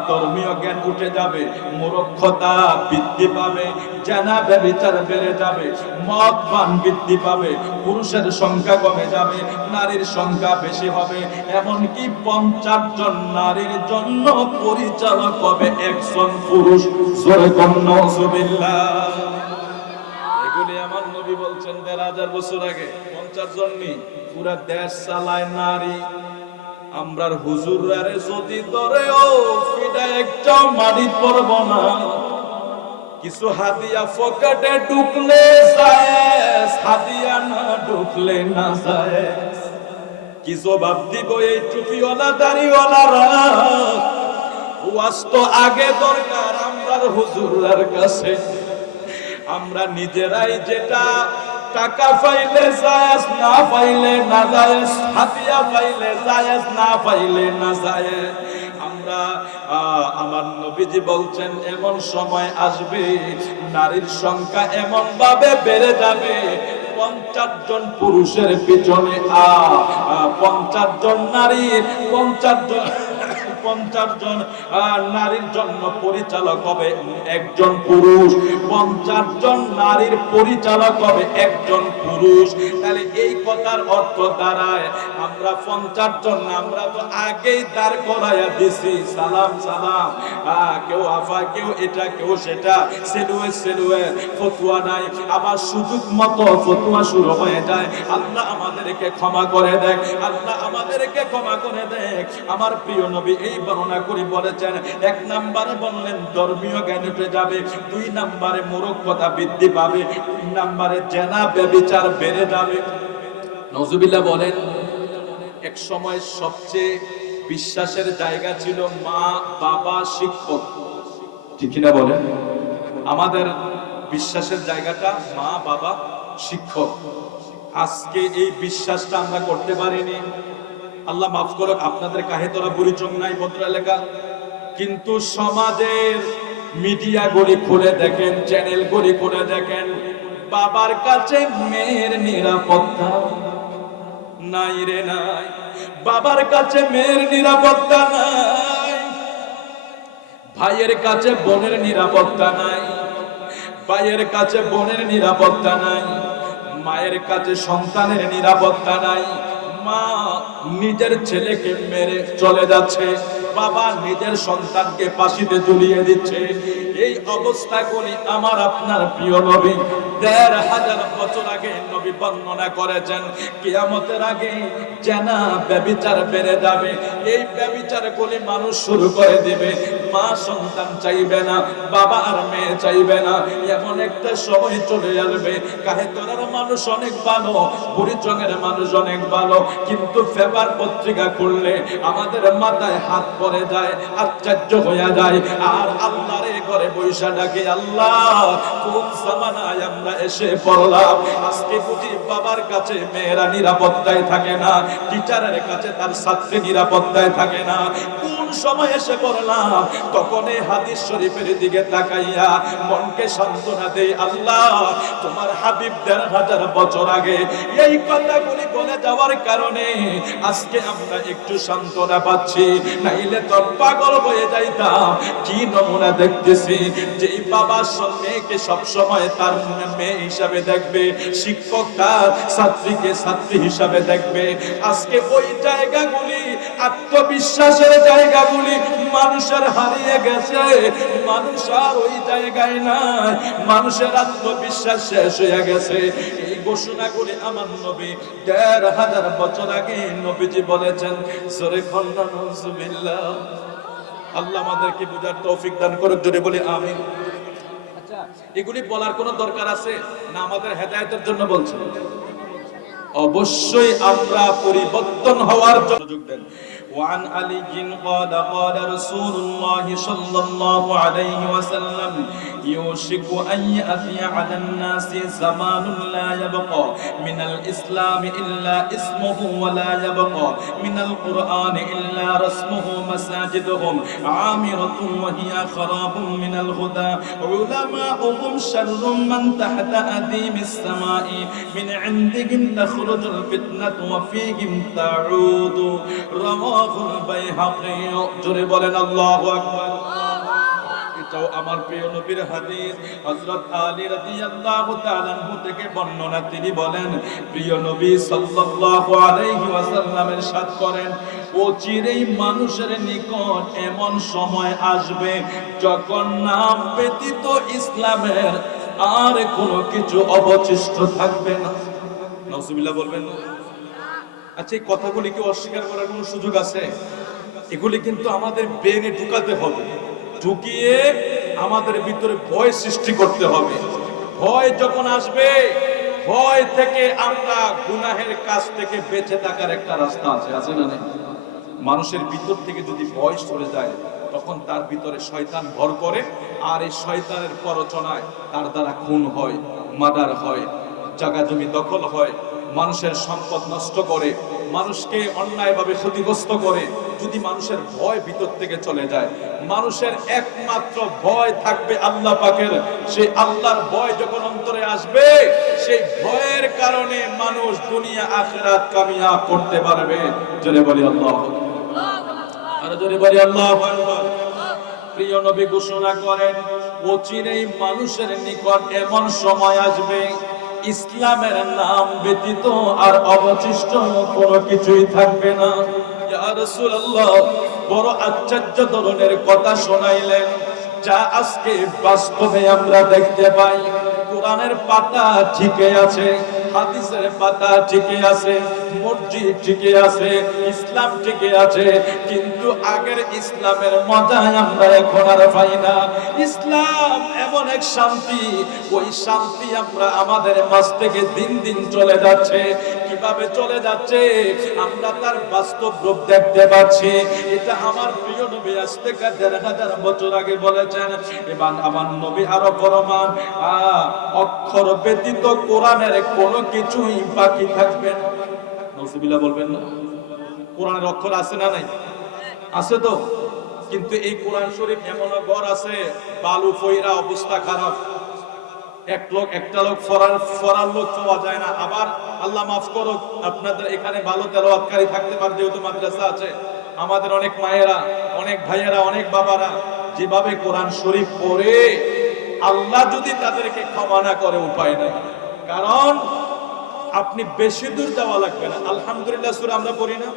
ধর্মীয় জ্ঞান উঠে যাবে, মূর্খতা বৃদ্ধি পাবে, জানা ব্যভিচার বেড়ে যাবে, মদ পান বৃদ্ধি পাবে, পুরুষের সংখ্যা কমে যাবে, নারীর সংখ্যা বেশি হবে, এমনকি 50 জন নারীর জন্য পরিচালক হবে একজন পুরুষ। জোরে কন্যা সুবিল্লাহ। এগুলি আমার নবী বলছেন ১৫০০ বছর আগে। 50 জন নি, পুরা দেশ চালায় নারী। আমরার হুজুরারে যদি ধরেও ফিডা একটা মাটি পড়ব না, কিছু হাদিয়া পকেটে ঢুকলে যায়, হাদিয়া না ঢুকলে না যায়। কি জবাব দিব এই টুপিওয়ালা দাড়িওয়ালারা? ওয়াজ তো আগে দরকার আমরার হুজুরার কাছে। আমরা নিজেরাই যেটা টাকা পাইলে জায়েজ, না পাইলে না জায়েজ, হাদিয়া পাইলে জায়েজ, না পাইলে না জায়েজ। আমরা আমার নবীজি বলছেন, এমন সময় আসবে নারীর সংখ্যা এমন ভাবে বেড়ে যাবে, 50 জন পুরুষের পিছনে 50 জন নারী, 50 50 জন নারীর জন্য পরিচালক হবে একজন পুরুষ, 50 জন নারীর পরিচালক হবে একজন পুরুষ। তাহলে এই কথার অর্থ দাঁড়ায় আমরা 50 জন, আমরা তো আগেই দাঁড় করাইয়া দিছি, সালাম সালাম, কেউ আফা, কেউ এটা, কেউ সেটা, সেলুয়ে ফতুয়া নাই, আবার সুযোগ মতো ফতুয়া শুরু হয়ে যায়। আল্লাহ আমাদেরকে ক্ষমা করে দেখ, আল্লাহ আমাদেরকে ক্ষমা করে দেখ। আমার প্রিয় নবী এই বর্ণনা করে বলেছেন, 1 নম্বরে বললেন ধর্মীয় জ্ঞান উঠে যাবে, 2 নম্বরে মূর্খতা বৃদ্ধি পাবে, 3 নম্বরে জেনা ব্যভিচার বেড়ে যাবে। নজুবিল্লাহ বলেন। এক সময় সবচেয়ে বিশ্বাসের জায়গা ছিল মা বাবা শিক্ষক, ঠিক কিনা বলেন? আমাদের বিশ্বাসের জায়গাটা মা বাবা শিক্ষক। আজকে এই বিশ্বাসটা আমরা করতে পারিনি। আল্লাহ মাফ করুক, আপনাদের কাহে তোরা পরিচয় নাই ভদ্র এলাকা, কিন্তু সমাজের মিডিয়া গুলি খুলে দেখেন, চ্যানেল গুলি খুলে দেখেন, বাবার কাছে মেয়ের নিরাপত্তা নাই রে নাই, বাবার কাছে মেয়ের নিরাপত্তা নাই, ভাইয়ের কাছে বোনের নিরাপত্তা নাই, ভাইয়ের কাছে বোনের নিরাপত্তা নাই, মায়ের কাছে সন্তানের নিরাপত্তা নাই। মা নিজের ছেলেকে মেরে চলে যাচ্ছে, বাবা নিজের সন্তানকে ফাঁসিতে ঝুলিয়ে দিচ্ছে। এই অবস্থাগুলি আমার আপনার প্রিয় নবী ১৫০০ বছর আগে নবী বর্ণনা করেছেন। কিয়ামতের আগে জেনা ব্যভিচার বেড়ে যাবে, এই ব্যভিচারগুলি মানুষ শুরু করে দিবে। মা সন্তান চাইবে না, বাবা আর মেয়ে চাইবে না, এমন একটা সময় চলে আসবে। কাহে তোরার মানুষ অনেক ভালো, পরিচয়ের মানুষ অনেক ভালো, কিন্তু পেপার পত্রিকা করলে আমাদের মাথায় হাত পড়ে যায়, আশ্চর্য হয়ে যায়। আর আল্লাহরে ঘরে বৈশা ডাকে, আল্লাহ কোন জামানায় আমরা এসে পড়লাম। আজকে বুঝি বাবার কাছে মেয়েরা নিরাপত্তায় থাকে না, টিচারের কাছে তার ছাত্রী নিরাপত্তায় থাকে না। কোন সময় এসে পড়লাম? তখন এই হাদিস শরীফের দিকে তাকাইয়া মনকে সান্ত্বনা দেই, আল্লাহ তোমার হাবিব ১৫০০ বছর আগে এই কথাগুলি বলে যাওয়ার কারণে আজকে আমরা একটু সান্ত্বনা পাচ্ছি, নাইলে তো পাগল হয়ে যাইতাম। কি নমুনা দেখতেছি, যেই বাবা মেয়েকে সবসময় তার মেয়ে হিসাবে দেখবে, শিক্ষক তার ছাত্রীকে ছাত্রী হিসাবে দেখবে। আজকে ওই জায়গাগুলি, আত্মবিশ্বাসের জায়গাগুলি মানুষের হারিয়ে গেছে, মানুষ আর ওই জায়গায় নাই, মানুষের আত্মবিশ্বাস শেষ হয়ে গেছে। এই ঘোষণাগুলি আমার নবী ১৫০০ বছর আগে নবীজি বলেছেন। জোরে খন্না নাউজুবিল্লাহ। আল্লাহ আমাদেরকে বুঝার তৌফিক দান করুক, জোরে বলি আমিন। আচ্ছা, এগুলি বলার কোনো দরকার আছে না? আমাদের হেদায়েতের জন্য বলছেন। অবশ্যই আমরা পরিবর্তন হওয়ার জন্য যোগ দেন। وعن علي قال قال رسول الله صلى الله عليه وسلم يوشك أن يأتي على الناس زمان لا يبقى من الإسلام إلا اسمه ولا يبقى من القرآن إلا رسمه مساجدهم عامرة وهي خراب من الهدى علماؤهم شر من تحت أديم السماء من عندهم تخرج الفتنة وفيهم تعود رواه البيهقي জোরে বলেন আল্লাহু আকবার। এটাও আমার প্রিয় নবীর হাদিস। হযরত আলী রাদিয়াল্লাহু তাআলা আনহু থেকে বর্ণনা, তিনি বলেন প্রিয় নবী সাল্লাল্লাহু আলাইহি ওয়াসাল্লামের সাথ করেন, অচিরেই মানুষের নিকট এমন সময় আসবে যখন নাম ব্যতীত ইসলামের আর কোনো কিছু অবশিষ্ট থাকবে না। নাউজুবিল্লাহ বলবেন না? আচ্ছা, এই কথাগুলি কি অস্বীকার করার কোনো সুযোগ আছে? এগুলি কিন্তু আমাদের ব্রেনে ঢুকাতে হবে, ঢুকিয়ে আমাদের ভিতরে ভয় সৃষ্টি করতে হবে। ভয় যখন আসবে, ভয় থেকে আমরা গুনাহের কাজ থেকে বেঁচে থাকার একটা রাস্তা আছে, আছে না নেই? মানুষের ভিতর থেকে যদি ভয় চলে যায়, তখন তার ভিতরে শয়তান ভর করে, আর এই শয়তানের প্ররোচনায় তার দ্বারা খুন হয়, মার্ডার হয়, জায়গা জমি দখল হয়, মানুষের সম্পদ নষ্ট করে, মানুষকে অন্যায়ভাবে ক্ষতিগ্রস্ত করে। যদি মানুষের ভয় ভিতর থেকে চলে যায়, মানুষের একমাত্র ভয় থাকবে আল্লাহ পাকের। সেই আল্লাহর ভয় যখন অন্তরে আসবে, সেই ভয়ের কারণে মানুষ দুনিয়া আখিরাত কামিয়াব করতে পারবে। জোরে বলি আল্লাহু আকবার। আর জোরে বলি আল্লাহু আকবার। প্রিয় নবী ঘোষণা করেন, অচিরেই মানুষের নিকট এমন সময় আসবে ইসলামের নাম ব্যতীত আর অবশিষ্ট কোনো কিছুই থাকবে না। ইয়া রাসূলুল্লাহ, বড় আশ্চর্য ধরনের কথা শোনাইলেন, যা আজকে বাস্তবে আমরা দেখতে পাই। কোরআনের পাতা ঠিকই আছে, হাদিসের পাতা ঠিকই আছে, মসজিদ ঠিকই আছে, ইসলাম ঠিকই আছে, কিন্তু আগের ইসলামের মজা আমরা এখন আর পাই না। ইসলাম এমন এক শান্তি, ওই শান্তি আমরা আমাদের মাঝ থেকে দিন দিন চলে যাচ্ছে। কিভাবে চলে যাচ্ছে আমরা তার বাস্তব রূপ দেখতে পাচ্ছি। এটা আমার প্রিয় নবী আজ থেকে ১৫০০ বছর আগে বলেছেন, এবং আমার নবী আরো ফরমান, অক্ষর ব্যতীত কোরআনের কোনো কিছুই বাকি থাকবে না। নাউজুবিল্লাহ বলবেন না? কোরআনের অক্ষর আছে না নাই? আছে তো। কিন্তু এই কোরআন শরীফ এমন ঘর আছে, বালু ফইরা অবস্থা খারাপ, একটা লোক ফরার লোক পাওয়া যায় না। আবার আল্লাহ মাফ করো, আপনাদের এখানে ভালো তেলাওয়াতকারী থাকতে পারে, যেহেতু মাদ্রাসা আছে। আমাদের অনেক মায়েরা, অনেক ভাইয়েরা, অনেক বাবারা যেভাবে কোরআন শরীফ পড়ে, আল্লাহ যদি তাদেরকে ক্ষমা না করে উপায় নাই। কারণ আপনি বেশি দূর যাওয়া লাগবে না। আলহামদুলিল্লাহ সূরা আমরা পড়ি না?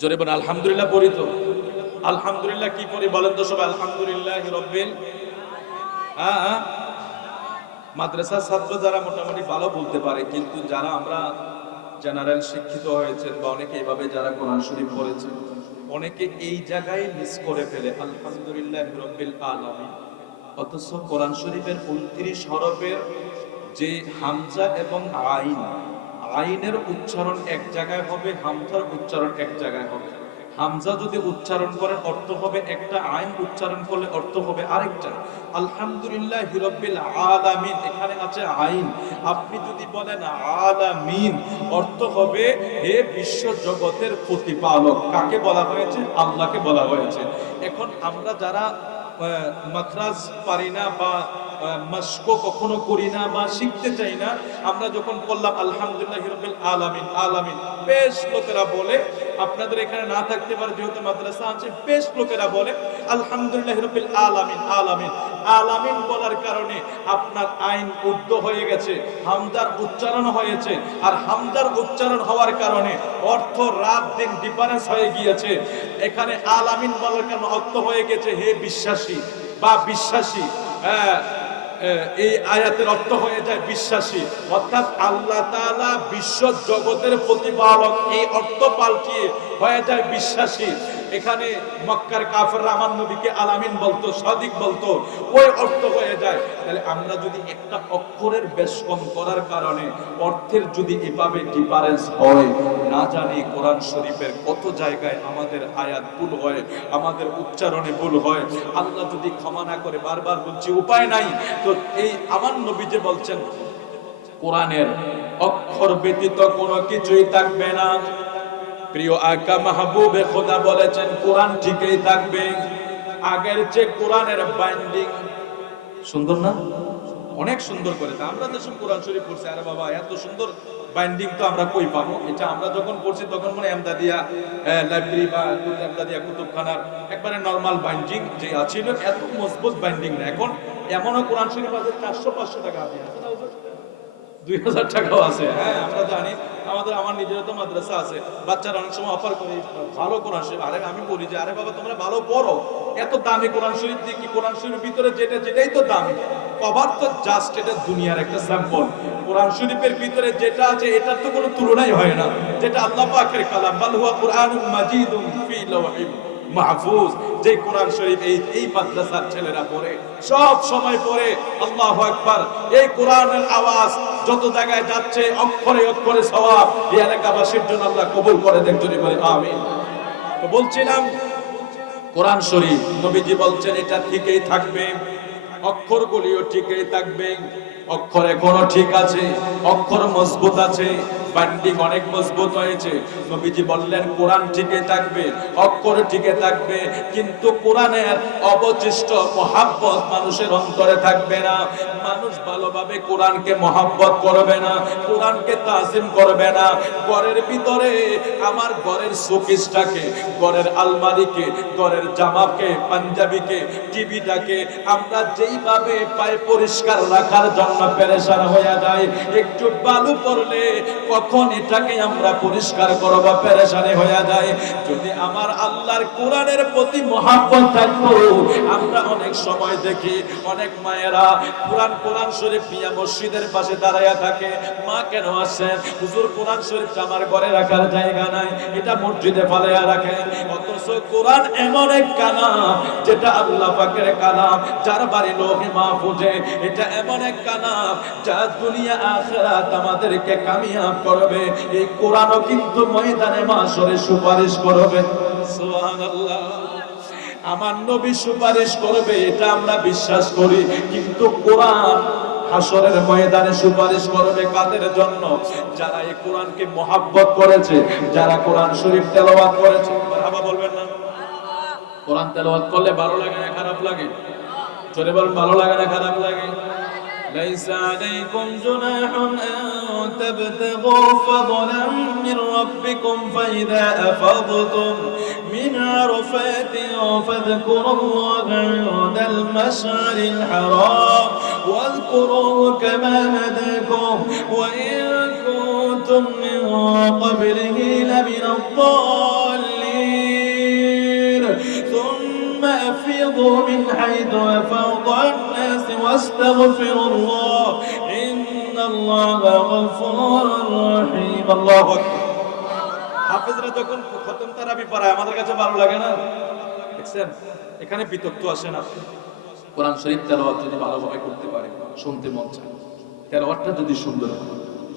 জোরে বলেন আলহামদুলিল্লাহ পড়ি তো। আলহামদুলিল্লাহ কি পড়ি বলেন তো সবাই? আলহামদুলিল্লাহি রাব্বিল মাদ্রাসার ছাত্র যারা মোটামুটি ভালো বলতে পারে, কিন্তু যারা আমরা জেনারেল শিক্ষিত হয়েছেন বা অনেকে এইভাবে যারা কোরআন শরীফ পড়েছেন, অনেকে এই জায়গায় মিস করে ফেলে আলহামদুলিল্লাহি রাব্বিল আলামিন। অথচ কোরআন শরীফের ২৯ হরফের যে হামজা এবং আইন, আইনের উচ্চারণ এক জায়গায় হবে, হামজার উচ্চারণ এক জায়গায় হবে। হামজা যদি উচ্চারণ করেন অর্থ হবে একটা, আইন উচ্চারণ করলে অর্থ হবে আরেকটা। আলহামদুলিল্লাহি রাব্বিল আলামিন, এখানে আছে আইন। আপনি যদি বলেন আলামিন, অর্থ হবে হে বিশ্ব জগতের প্রতিপালক। কাকে বলা হয়েছে? আল্লাহকে বলা হয়েছে। এখন আমরা যারা মাখরাজ পারি না বা মাশকো কখনো করি না বা শিখতে চাই না, আমরা যখন বললাম আলহামদুলিল্লাহি রাব্বিল আলামিন, আলামিন, বেশ লোকেরা বলে, আপনাদের এখানে না থাকতে পারে যেহেতু মাদ্রাসা আছে, বেশ লোকেরা বলে আলহামদুলিল্লাহি রাব্বিল আলামিন, আলামিন। আলামিন বলার কারণে আপনার আইন উর্দু হয়ে গেছে, হামজার উচ্চারণ হয়েছে, আর হামজার উচ্চারণ হওয়ার কারণে অর্থ রাত দিন ডিফারেন্স হয়ে গিয়েছে। এখানে আলামিন বলার কারণে অর্থ হয়ে গেছে হে বিশ্বাসী বা বিশ্বাসী। এই আয়াতের অর্থ হয়ে যায় বিশ্বাসী, অর্থাৎ আল্লাহ তাআলা বিশ্ব জগতের প্রতিপালক, এই অর্থ পাল্টিয়ে হয়ে যায় বিশ্বাসী। এখানে মক্কার কাফেররা আমার নবীকে আলামিন বলতো, সাদিক বলতো, ওই অর্থ হয়ে যায়। তাহলে আমরা যদি একটা অক্ষরের বেশ কম করার কারণে অর্থের যদি এভাবে ডিফারেন্স হয়, না জানি কোরআন শরীফের কত জায়গায় আমাদের আয়াত ভুল হয়, আমাদের উচ্চারণে ভুল হয়। আল্লাহ যদি ক্ষমা না করে, বারবার বলছি উপায় নাই। তো এই আমার নবী যে বলছেন কোরআনের অক্ষর ব্যতীত কোনো কিছুই থাকবে না, প্রিয় আকা মাহবুবে খোদা বলেছেন কোরআন ঠিকই থাকবে। আগের যে কোরআনের বাইন্ডিং সুন্দর না? অনেক সুন্দর করেছে। আমরা যেসব কোরআন শরীফ পড়ছি, আরে বাবা এত সুন্দর বাইন্ডিং তো আমরা কই পাবো? এটা আমরা যখন পড়ছি তখন মনে এমদাদিয়া লাইব্রেরি বা এমদাদিয়া কুতুবখানার একবারে নরমাল বাইন্ডিং যে ছিল, এত মজবুত বাইন্ডিং না। এখন এমনও কোরআন শরীফ আছে 400-500 টাকা আছে, 2000 টাকাও আছে। হ্যাঁ আমরা জানি, আমার নিজেরও তো মাদ্রাসা আছে, বাচ্চারা অনেক সময় অফার করে ভালো কোরআন শরীফ। আরে আমি বলি যে আরে বাবা তোমরা ভালো পড়ো, এত দামি কোরআন শরীফ দিয়ে কি? কোরআন শরীফের ভিতরে যেটাই তো দামি, কভার তো জাস্ট এটা দুনিয়ার একটা স্যাম্পল। কোরআন শরীফের ভিতরে যেটা আছে এটার তো কোনো তুলনাই হয় না, যেটা আল্লাহ পাকের কালাম। বাল হুয়া কুরআনুম মাজিদুন ফি লাওহিন মাহফুজ। যে কোরআন শরীফ এই মাদ্রাসার ছেলেরা পড়ে, সব সময় পড়ে, আল্লাহু আকবার। এই কোরআনের আওয়াজ যত জায়গায় যাচ্ছে, অক্ষরে অক্ষরে সওয়াব এই এলাকাবাসীর জন্য আল্লাহ কবুল করে দেন, যদি বলে আমিন। তো বলছিলাম কোরআন শরীফ নবীজি বলছেন এটা ঠিকই থাকবে, অক্ষরগুলিও ঠিকই থাকবে। অক্ষর এখনো ঠিক আছে, অক্ষর মজবুত আছে। বাইন্ডিং অনেক মজবুত হয়েছে। নবীজি বললেন কোরআন টিকে থাকবে, অক্ষর টিকে থাকবে, কিন্তু কোরআনের অবশিষ্ট মহাব্বত মানুষের অন্তরে থাকবে না। মানুষ ভালোভাবে কোরআনকে মহাব্বত করবে না, কোরআনকে তাজিম করবে না। ঘরের ভিতরে আমার ঘরের শোকেসটাকে, ঘরের আলমারিকে, ঘরের জামাকে, পাঞ্জাবিকে, টিভিটাকে আমরা যেইভাবে পায় পরিষ্কার রাখার জন্য পেরেশান হয়ে যায়, একটু বালু পড়লে কখন এটাকে আমরা পরিষ্কার করব পেরেশানি হয়ে যায়। যদি আমার আল্লাহর কোরআনের প্রতি মহাব্বত থাকতো, আমরা অনেক সময় দেখি অনেক মায়েরা কোরআন শরীফ নিয়ে মসজিদের পাশে দাঁড়ায়া থাকে। মা কেন আসেন? হুজুর কোরআন শরীফ আমার ঘরে রাখার জায়গা নাই, এটা মসজিদে ফালাইয়া রাখেন। অথচ কোরআন এমন এক কালাম যেটা আল্লাহ পাকের কালাম, যার বাড়ি লৌহে মাহফুজে। এটা এমন এক কালাম যা দুনিয়া আখিরাত আমাদেরকে কামিয়াব করবে। এই কোরআনও কিন্তু ময়দানে মাশরে সুপারিশ করবে। সুবহানাল্লাহ। আমার নবী সুপারিশ করবে, এটা আমরা বিশ্বাস করি, কিন্তু কোরআন হাসরের ময়দানে সুপারিশ করবে কাদের জন্য? যারা এই কোরআনকে মহাব্বত করেছে, যারা কোরআন শরীফ তেলাওয়াত করেছে। মারহাবা বলবেন না? কোরআন তেলাওয়াত করলে ভালো লাগে না খারাপ লাগে? জোরে বলেন, ভালো লাগে না খারাপ লাগে? ليس عليكم جناح أن تبتغوا فضلا من ربكم فإذا أفضتم من عرفات فاذكروا الله عند المشعر الحرام واذكروه كما هداكم وإن كنتم من قبله لمن الضالين ثم أفيضوا من حيث أفاض الناس واستغفروا الله إن الله غفور رحيم الله أكبر। হাফেজরা যখন খতম তারাবি পড়ায় আমাদের কাছে ভালো লাগে না? দেখছেন এখানে বিতর্ক আসে না। কোরআন শরীফ তেলাওয়াত যদি ভালোভাবে করতে পারে শুনতে মন চায়, তেলাওয়াতটা যদি সুন্দর হয়,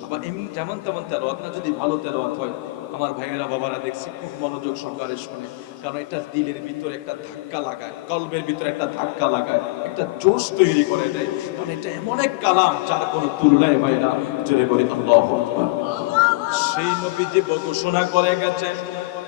আবার এমনি যেমন তেমন তেলাওয়াত না, যদি ভালো তেলাওয়াত হয়, আমার ভাইয়েরা বাবারা দেখছি খুব মনোযোগ সহকারে শুনে, কারণ এটা দিলের ভিতরে একটা ধাক্কা লাগায়, কলবের ভিতরে একটা ধাক্কা লাগায়, একটা জোশ তৈরি করে দেয়। কারণ এটা এমন এক কালাম যার কোনো তুলনায় হয় না। জোরে বলি আল্লাহু আকবার। সেই নবীজি ঘোষণা করে গেছেন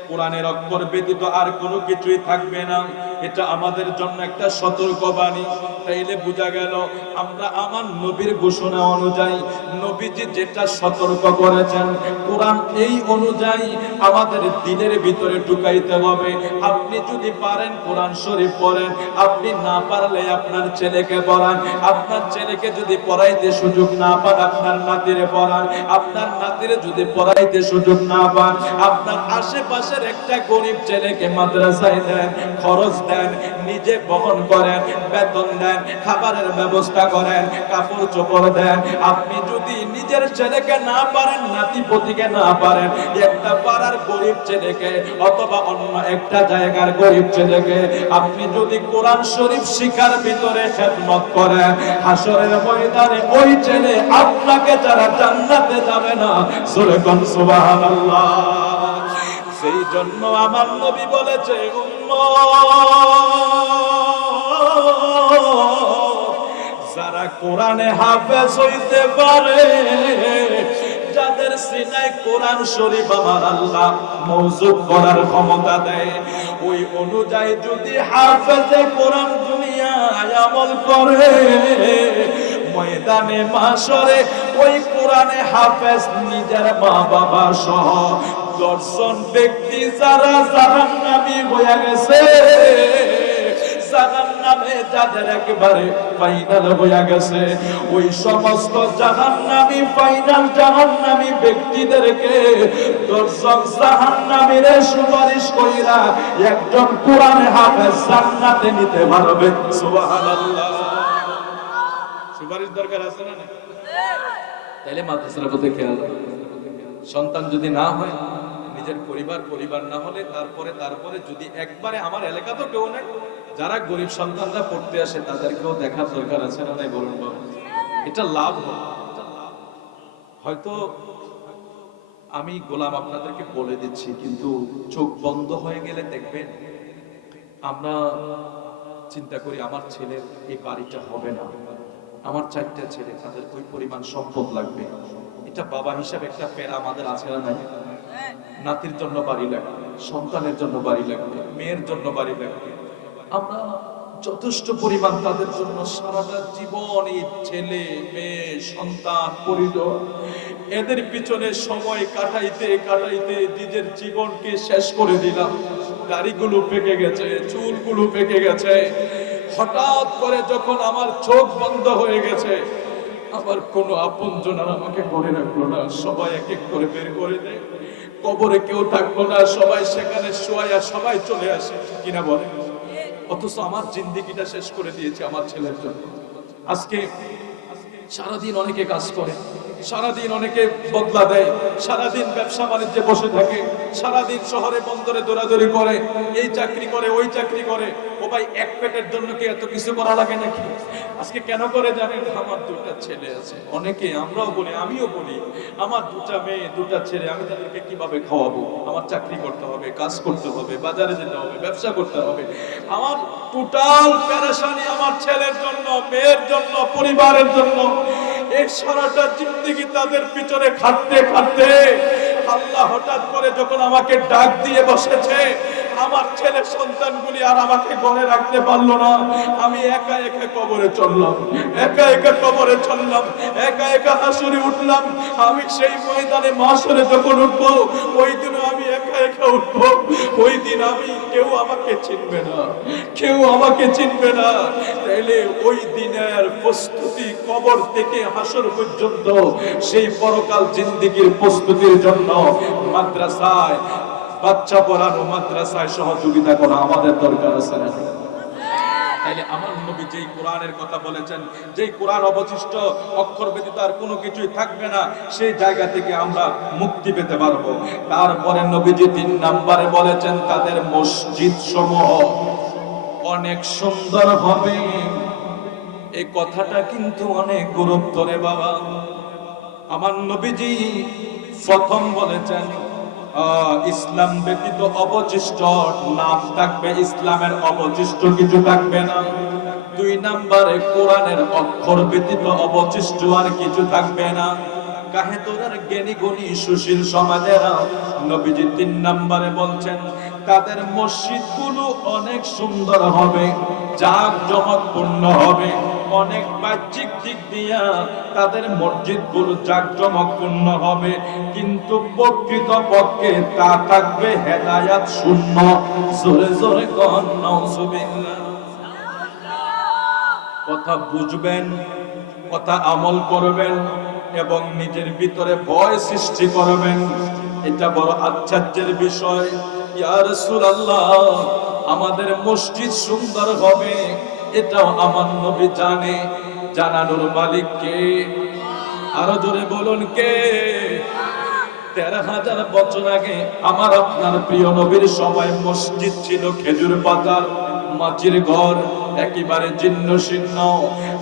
কোরআনের অক্ষর ব্যতীত আর কোনো কিছুই থাকবে না। এটা আমাদের জন্য একটা সতর্কবাণী। তাইলে বোঝা গেল আমরা আমার নবীর ঘোষণা অনুযায়ী, নবীজি যেটা সতর্ক করেছেন কোরআন এই অনুযায়ী আমাদের দিনের ভিতরে ঢুকাইতে হবে। আপনি যদি পারেন কোরআন শরীফ পড়েন, আপনি না পারলে আপনার ছেলেকে পড়ান, আপনার ছেলেকে যদি পড়াইতে সুযোগ না পান আপনার নাতিরে পড়ান, আপনার নাতিরে যদি পড়াইতে সুযোগ না পান আপনার আশেপাশে একটা গরিব ছেলেকে মাদ্রাসায় দেন, খরচ দেন, নিজে বহন করেন, বেতন দেন, খাবারের ব্যবস্থা করেন, কাপড় চোপড় দেন। আপনি যদি নিজের ছেলেকে না পারেন, নাতিপতিকে না পারেন, একটা পাড়ার গরিব ছেলেকে অথবা অন্য একটা জায়গার গরিব ছেলেকে আপনি যদি কোরআন শরীফ শিখার ভিতরে খেদমত করেন, হাসরের ময়দানে ওই ছেলে আপনাকে যারা জান্নাতে যাবে না। সূরা সুবহানাল্লাহ। সেই জন্য আমার নবী বলেছে যারা কোরআনে হাফেজ হইতে পারে, যাদের সিনায় কোরআন শরীফ আমার আল্লাহ মওজুদ করার ক্ষমতা দেয়, ওই অনুযায়ী যদি হাফেজে কোরআন দুনিয়ায় আমল করে, ময়দানে মাশরে ওই কোরআনে হাফেজ নিজের মা বাবা সহ 10 জন ব্যক্তি যারা জাহান্নামী হয়ে গেছে, জাহান্নামে যাদের একেবারে ফাইনাল হয়ে গেছে, ওই সমস্ত জাহান্নামী ফাইনাল জাহান্নামী ব্যক্তিদেরকে 10 জন জাহান্নামীরে সুপারিশ কইরা একজন কোরআনে হাফেজ জান্নাতে নিতে পারবে। সুবহানাল্লাহ। সুপারিশ দরকার আছে না? তাইলে মাদ্রাসার প্রতি খেয়াল রাখবেন। সন্তান যদি না হয়, নিজের পরিবার না হলে তারপরে যদি একবারে আমার এলাকা তো কেউ নাই, যারা গরিব সন্তানরা পড়তে আসে তাদেরকেও দেখার দরকার আছে না? নাই বলুন বাবা, এটা লাভ হয়। হয়তো আমি গোলাম আপনাদেরকে বলে দিচ্ছি, কিন্তু চোখ বন্ধ হয়ে গেলে দেখবেন আমরা চিন্তা করি আমার ছেলের এই বাড়িটা হবে না, আমার 4টা ছেলে, তাদের ওই পরিমাণ সম্পদ লাগবে। একটা বাবা হিসাবে একটা প্যারা আমাদের আছে না নাই? নাতির জন্য বাড়ি লাগবে, সন্তানের জন্য বাড়ি লাগবে, মেয়ের জন্য বাড়ি লাগবে। আমরা যথেষ্ট পরিমাণ তাদের জন্য সারাটা জীবন এই ছেলে মেয়ে সন্তান পরিবার এদের পিছনে সময় কাটাইতে কাটাইতে নিজের জীবনকে শেষ করে দিলাম। দাড়িগুলো পেকে গেছে, চুলগুলো পেকে গেছে। হঠাৎ করে যখন আমার চোখ বন্ধ হয়ে গেছে, আমার কোনো আপনজন আর আমাকে করে রাখলো না, সবাই এক এক করে বের করে দেয়। কবরে কেউ থাকলো না, সবাই সেখানে শোয়া, সবাই চলে আসে, কিনা বলে। অথচ আমার জিন্দেগিটা শেষ করে দিয়েছে আমার ছেলের জন্য। আজকে সারাদিন অনেকে কাজ করে, সারাদিন অনেকে বদলা দেয়, সারাদিন ব্যবসা বাণিজ্যে বসে থাকে, সারাদিন শহরে বন্দরে দৌড়াদৌড়ি করে, এই চাকরি করে ওই চাকরি করে। ও ভাই, এক পেটের জন্য কি এত কিছু করা লাগে নাকি? আজকে কেন করে জানেন? আমার দুটা ছেলে আছে। অনেকে আমরাও বলি, আমিও বলি, আমার দুটা মেয়ে দুটা ছেলে, আমি তাদেরকে কিভাবে খাওয়াবো? আমার চাকরি করতে হবে, কাজ করতে হবে, বাজারে যেতে হবে, ব্যবসা করতে হবে। আমার টোটাল পেরেশানি আমার ছেলের জন্য, মেয়ের জন্য, পরিবারের জন্য। এই সারাটা জিন্দেগি তাদের পিছনে খাটতে খাটতে আল্লাহ হঠাৎ করে যখন আমাকে ডাক দিয়ে বসেছে, আমার ছেলে সন্তানগুলি আর আমাকে ঘরে রাখতে পারলো না। আমি একা একা কবরে চললাম, একা একা কবরে চললাম, একা একা হাসরে উঠলাম। আমি সেই ময়দানে মাসরে যখন উঠবো, ওই দিন আমি একা একা উঠবো। ওই দিন আমি, কেউ আমাকে চিনবে না, কেউ আমাকে চিনবে না। তাইলে ওই দিনের প্রস্তুতি, কবর থেকে হাসর পর্যন্ত সেই পরকাল জিন্দেগির প্রস্তুতির জন্য মাদ্রাসায় বাচ্চা পড়ানো, মাদ্রাসায় সহযোগিতা করা আমাদের দরকার আছে না? তাইলে আমার নবী যেই কোরআনের কথা বলেছেন, যেই কোরআন অবশিষ্ট অক্ষর ব্যতীত আর কোনো কিছুই থাকবে না, সেই জায়গা থেকে আমরা মুক্তি পেতে পারবো। তারপরে নবীজি 3 নম্বরে বলেছেন, তাদের মসজিদ সমূহ অনেক সুন্দর হবে। এই কথাটা কিন্তু অনেক গুরুত্ব রে বাবা। আমার নবীজি প্রথম বলেছেন, ইসলাম ব্যতীত অবশিষ্ট নাম থাকবে, ইসলামের অবশিষ্ট কিছু থাকবে না। 2 নম্বরে কোরআনের অক্ষর ব্যতীত অবশিষ্ট আর কিছু থাকবে না। কাহে তোরার জ্ঞানী গুণী সুশীল সমাজেরা, নবীজি 3 নম্বরে বলছেন, তাদের মসজিদগুলো অনেক সুন্দর হবে, জাঁকজমকপূর্ণ হবে। অনেক বাহ্যিক দিক দিয়া তাদের মসজিদগুলো জাঁকজমকপূর্ণ হবে, কিন্তু প্রকৃতপক্ষে তা থাকবে হেদায়াত শূন্য। জোরে জোরে কন নাউজুবিল্লাহ। কথা বুঝবেন, কথা আমল করবেন এবং নিজের ভিতরে ভয় সৃষ্টি করবেন। এটা বড় আশ্চর্যের বিষয়। ইয়া রাসূলুল্লাহ, আমাদের মসজিদ সুন্দর হবে, এটাও আমার নবী জানে। জানানোর মালিক কে? আরো জোরে বলুন কে? 13,000 বছর আগে আমার আপনার প্রিয় নবীর সময় মসজিদ ছিল খেজুর পাতার মাটির ঘর, একেবারে জীর্ণ শীর্ণ।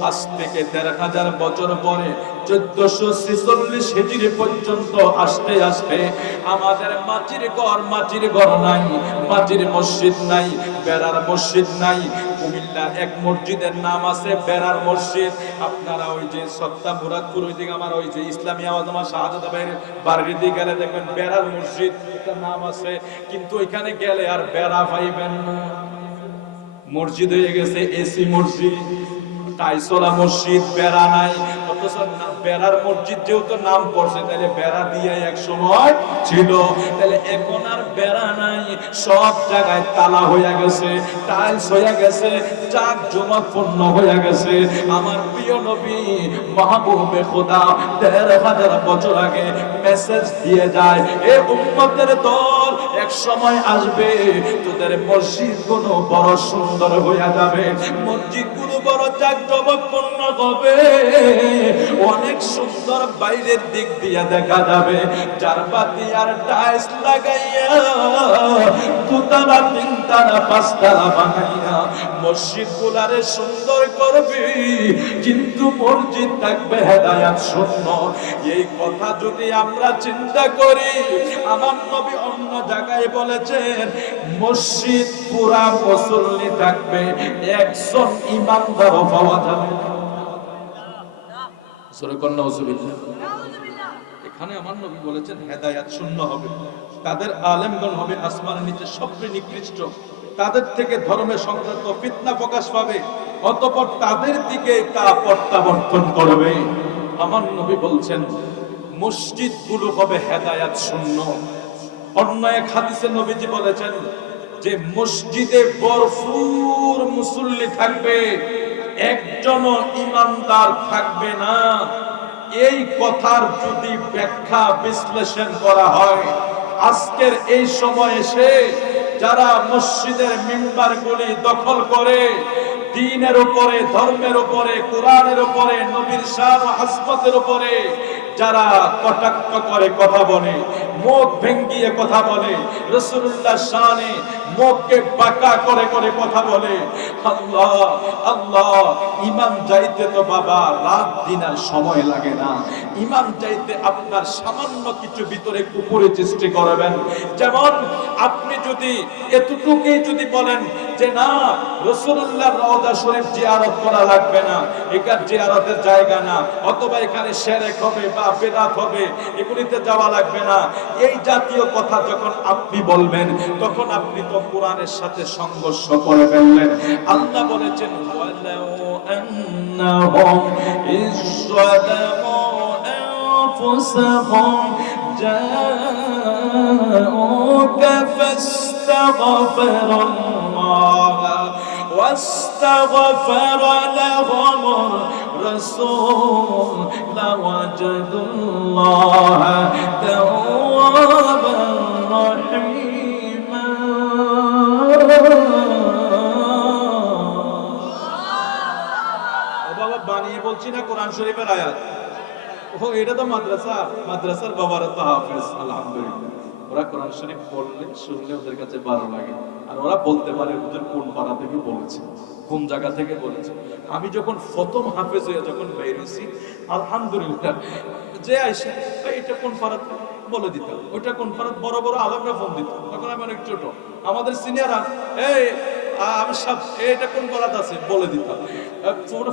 আজ থেকে 13,000 বছর পরে 1446 হিজরি পর্যন্ত আসতে আসতে আমাদের মাটির ঘর নাই, মাটির মসজিদ নাই, বেড়ার মসজিদ নাই। কুমিল্লা এক মসজিদের নাম আছে বেড়ার মসজিদ। আপনারা ওই যে সত্তা মুরাদপুর ওই দিকে আমার ওই যে ইসলামিয়া আওয়াজমা শাহাদাত বাড়ির দিকে গেলে দেখবেন বেড়ার মসজিদ একটা নাম আছে, কিন্তু ওইখানে গেলে আর বেড়া পাইবেন না। মসজিদ হয়ে গেছে এসি মসজিদ, টাইসোলা মসজিদ, বেড়া নাই। অথচ বেড়ার মসজিদ যেহেতু নাম পড়ছে, তাহলে বেড়া দিয়ে এক সময় ছিল, তাহলে এখন আর বেড়া নাই। সব জায়গায় তালা হয়ে গেছে, টাইলস হয়ে গেছে, জাঁকজমকপূর্ণ হয়ে গেছে। আমার প্রিয় নবী মাহবুবে খোদা 13,000 বছর আগে মেসেজ দিয়ে যায়, এ উম্মতের দল, এক সময় আসবে তোদের মসজিদগুলো বড় সুন্দর হয়ে যাবে, মসজিদগুলো বড় জাঁকজমকপূর্ণ হবে, অনেক সুন্দর বাইরের দিক দিয়ে দেখা যাবে। চারপাতি আর টাইলস লাগাইয়া 2 তালা 3 তালা 5 তালা বানাইয়া মসজিদগুলারে সুন্দর করবি, কিন্তু মসজিদ থাকবে হেদায়াত শূন্য। এই কথা যদি আমরা চিন্তা করি, আমার নবী অন্য জায়গায় বলেছেন মসজিদ পুরা মুসল্লি থাকবে, একজন ইমানদারও পাওয়া যাবে না। এখানে আমার নবী বলেছেন হেদায়াত শূন্য হবে, তাদের আলেমগণ হবে আসমানের নিচে সবচেয়ে নিকৃষ্ট, তাদের থেকে ধর্মের সংক্রান্ত ফিতনা প্রকাশ পাবে, অতঃপর তাদের দিকে তা প্রত্যাবর্তন করবে। আমার নবী বলছেন মসজিদগুলো হবে হেদায়াত শূন্য। অন্য এক হাদিসে নবীজি বলেছেন যে মসজিদে ভরপুর মুসল্লি থাকবে, একজনও ইমানদার থাকবে না। এই কথার যদি ব্যাখ্যা বিশ্লেষণ করা হয়, আজকের এই সময় এসে যারা মসজিদের মিম্বারগুলি দখল করে দ্বীনের উপরে, ধর্মের উপরে, কোরআনের উপরে, নবীর শান ও হাসবতের উপরে যারা কটাক্ষ করে কথা বলে, মুখ ভেঙ্গিয়ে কথা বলে, রাসূলুল্লাহ শানে মুখকে বাঁকা করে করে কথা বলে, আল্লাহ আল্লাহ, ইমান যাইতে তো বাবা রাত দিন আর সময় লাগে না। ইমান যাইতে আপনার সামান্য কিছু ভিতরে কুপুরে সৃষ্টি করবেন। যেমন আপনি যদি এতটুকুই যদি বলেন যে না রাসূলুল্লাহর রওজা শরীফ জিয়ারত করা লাগবে না, এখানে জিয়ারতের জায়গা না, অথবা এখানে শিরক হবে বা বিদআত হবে, এগুলিতে যাওয়া লাগবে না, এই জাতীয় কথা যখন আপনি বলবেন, তখন আপনি তো কোরআনের সাথে সংঘর্ষ করে ফেললেন। আল্লাহ বলেছেন ওয়ালাউ আন্নাহুম ইযলামু আনফুসাহুম জাউকা ফাস্তাগফিরুল্লাহ واستغفر لهم الرسول لوجدوا الله توابا رحيما। বাবা বানিয়ে বলছি না কোরআন শরীফের আয়াত, ও এটা তো মাদ্রাসা, মাদ্রাসার বাবারা তো হাফেজ আলহামদুলিল্লাহ, ওরা কোরআন শরীফ পড়লে শুনলে ওদের কাছে ভালো লাগে, আর ওরা বলতে পারে ওদের কোন পাড়া থেকে বলেছে, কোন জায়গা থেকে বলেছে। আমি যখন প্রথম হাফেজ হয়ে যখন বেরিয়েছি আলহামদুলিল্লাহ, যে আইসা এটা কোন পাড়া বলে দিতাম, ওইটা কোন পাড়া, বড় বড় আলেমরা ফোন দিত, তখন আমি অনেক ছোট, আমাদের সিনিয়ররা এই আমি সব এটা কোন পাড়াতে আছে বলে দিতাম,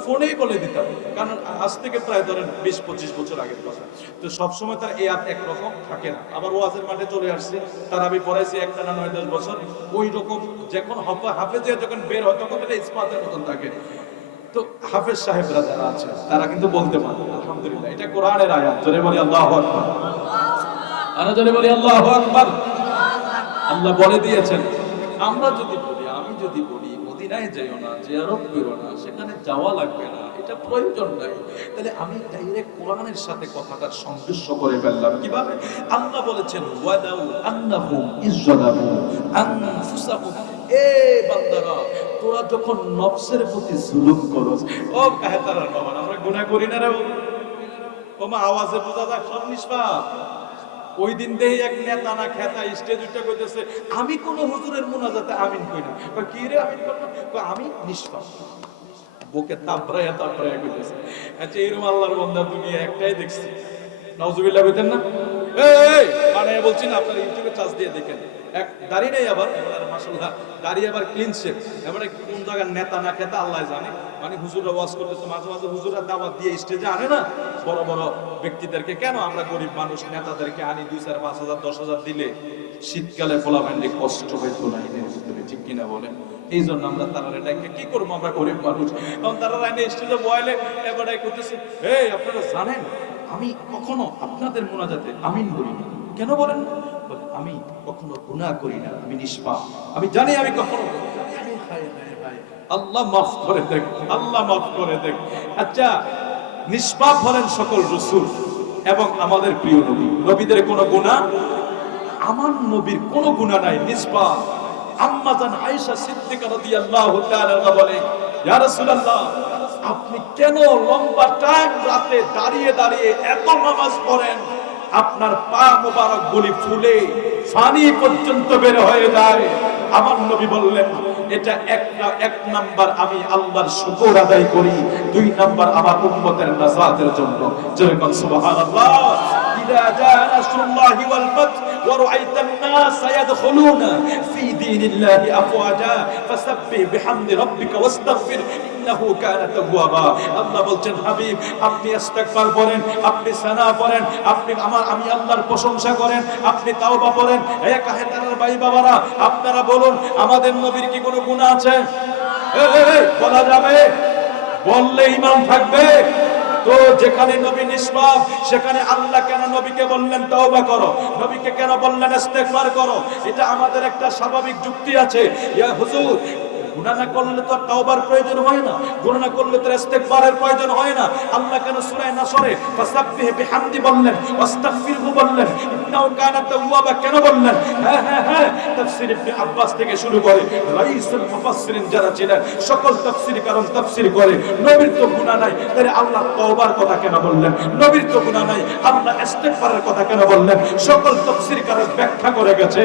ফোনেই বলে দিতাম, কারণ আজ থেকে প্রায় ধরেন 20-25 বছর আগের কথা। তো সবসময় তার এই একরকম থাকে না, আবার ওয়াজের মাঠে চলে আসছে, তার আমি পড়াইছি একটানা 9-10 বছর, ওই রকম যখন হাফেজে যখন বের হয় তখন এটা ইসমাতের মতন থাকে। তো হাফেজ সাহেবরা যারা আছে তারা কিন্তু বলতে পারে আলহামদুলিল্লাহ এটা কোরআনের আয়াত, জোরে বলি আল্লাহু আকবার, আর জোরে বলি আল্লাহু আকবার। আল্লাহ বলে দিয়েছেন, আমরা যদি বলি, আমি যদি বলি মদিনায় যাইও না, জিয়ারত করো না, সেখানে যাওয়া লাগবে না, এটা প্রয়োজন নাই, তাহলে আমি ডাইরেক্ট কোরআনের সাথে কথাটার সংযোগ করে ফেললাম কিভাবে? আল্লাহ বলেছেন ওয়ালাউ আন্নাহুম ইযলামু আনফুসাহুম, এ বান্দারা তোরা যখন নফসের প্রতি জুলুম করস, ও কাহেতারার বাবা আমরা গুনাহ করি না রে, ও মা আওয়াজে বোঝা যায় সব নিষ্পাপ। ওই দিন দেই এক নেতা না খেতা স্টেজ উঠে কইতেছে আমি কোন হুজুরের মুনাজাতে আমিন কই না, কি রে আমিন করব, আমি নিষ্পাপ, বুকে তাপড়ায়া তাপড়ায়া কইতেছে। আচ্ছা এরকম আল্লাহর বান্দা তুমি একটাই দেখছি, নাউজুবিল্লাহ কইতেন না, এই মানে বলছি না, আপনারা ইউটিউবে চার্জ দিয়ে দেখেন, এক দাড়ি নেই আবার মাশাআল্লাহ, দাড়ি আবার ক্লিন শেভ, এবারে কোন জায়গার নেতা না খেতা আল্লাহ জানে, মানে হুজুররা ওয়াজ করতেছে, মাঝে মাঝে হুজুররা দাওয়াত দিয়ে স্টেজে আনে না বড় বড় ব্যক্তিদেরকে, কেন আমরা গরিব মানুষ নেতাদেরকে আনি 2-4-5,000 10,000 দিলে শীতকালে ফলাফেন্ডে কষ্ট হইতো না এদের ভিতরে, ঠিক কিনা বলেন? এই জন্য আমরা তারা এটাকে কি করবো, আমরা গরিব মানুষ, তখন তারা আইনে স্টেজে বয়ালে এবারে করতেছে, এই আপনারা জানেন আমি কখনো আপনাদের মুনাজাতে আমিন বলি না, কেন বলেন না? আমি কখনো গুনাহ করি না, আমি নিষ্পাপ, আমি জানি আমি কখনো, আল্লাহ মাফ করে দেখ, আল্লাহ মাফ করে দেখ। আচ্ছা নিষ্পাপ হলেন সকল রাসূল এবং আমাদের প্রিয় নবী, নবীদের কোনো গুনাহ, আমার নবীর কোনো গুনাহ নাই, নিষ্পাপ। আম্মা জান আয়েশা সিদ্দিকা রাদিয়াল্লাহু তাআলা বলে, ইয়া রাসূলুল্লাহ আপনি কেন লম্বা টাইম রাতে দাঁড়িয়ে দাঁড়িয়ে এত নামাজ পড়েন, আপনার পা মোবারক গুলি ফুলে পানি পর্যন্ত বের হয়ে যায়? আমার নবী বললেন এটা এক নাম্বার আমি আল্লাহর শুকর আদায় করি, 2 নাম্বার আমার উম্মতের নাজাতের জন্য। যেরকম সুবহানাল্লাহ, ইযা জাআ নাসরুল্লাহি ওয়াল ফাত ওয়া রাআইতান নাস ইয়াদখুলুনা ফি দীনিল্লাহি আফওয়াজা ফাসাব্বিহ বিহামদি রাব্বিকা ওয়াস্তাগফির ইন্নাহু কানা তাওয়াবা। আল্লাহ বলছেন হাবিব আপনি ইস্তিগফার করেন, আপনি সানা পড়েন, আপনি আমি আল্লাহর প্রশংসা করেন, আপনি তাওবা পড়েন। হে কাহেতানের ভাই বাবারা, আপনারা বলুন আমাদের নবীর কি কোনো গুনাহ আছে? বলা যাবে? বললে ঈমান থাকবে। তো যেখানে নবী নিষ্পাপ সেখানে আল্লাহ কেন নবীকে বললেন তওবা করো, নবীকে কেন বললেন ইস্তিগফার করো? এটা আমাদের একটা স্বাভাবিক যুক্তি আছে। ইয়া হুজুর গুনাহ না করলে তো তওবার প্রয়োজন হয় না, গুনাহ না করলে তো ইস্তিগফারের প্রয়োজন হয় না। আল্লাহ কেন সূরা নাসরে ফাসাব্বিহ বিহামদি বললেন, ওয়াস্তাগফিরহু বললেন, ইন্নাহু কানা তাওয়াবা কেন বললেন? হ্যাঁ তাফসীর ইবনে আব্বাস থেকে শুরু করে রাইসুল মুফাসসিরিন যারা ছিলেন সকল তাফসীর কারণ তাফসীর করে নবীর তো গুনাহ নাই, তাহলে আল্লাহ তওবার কথা কেন বললেন? নবীর তো গুনাহ নাই, আল্লাহ ইস্তিগফারের কথা কেন বললেন? সকল তাফসীর কারণ ব্যাখ্যা করে গেছে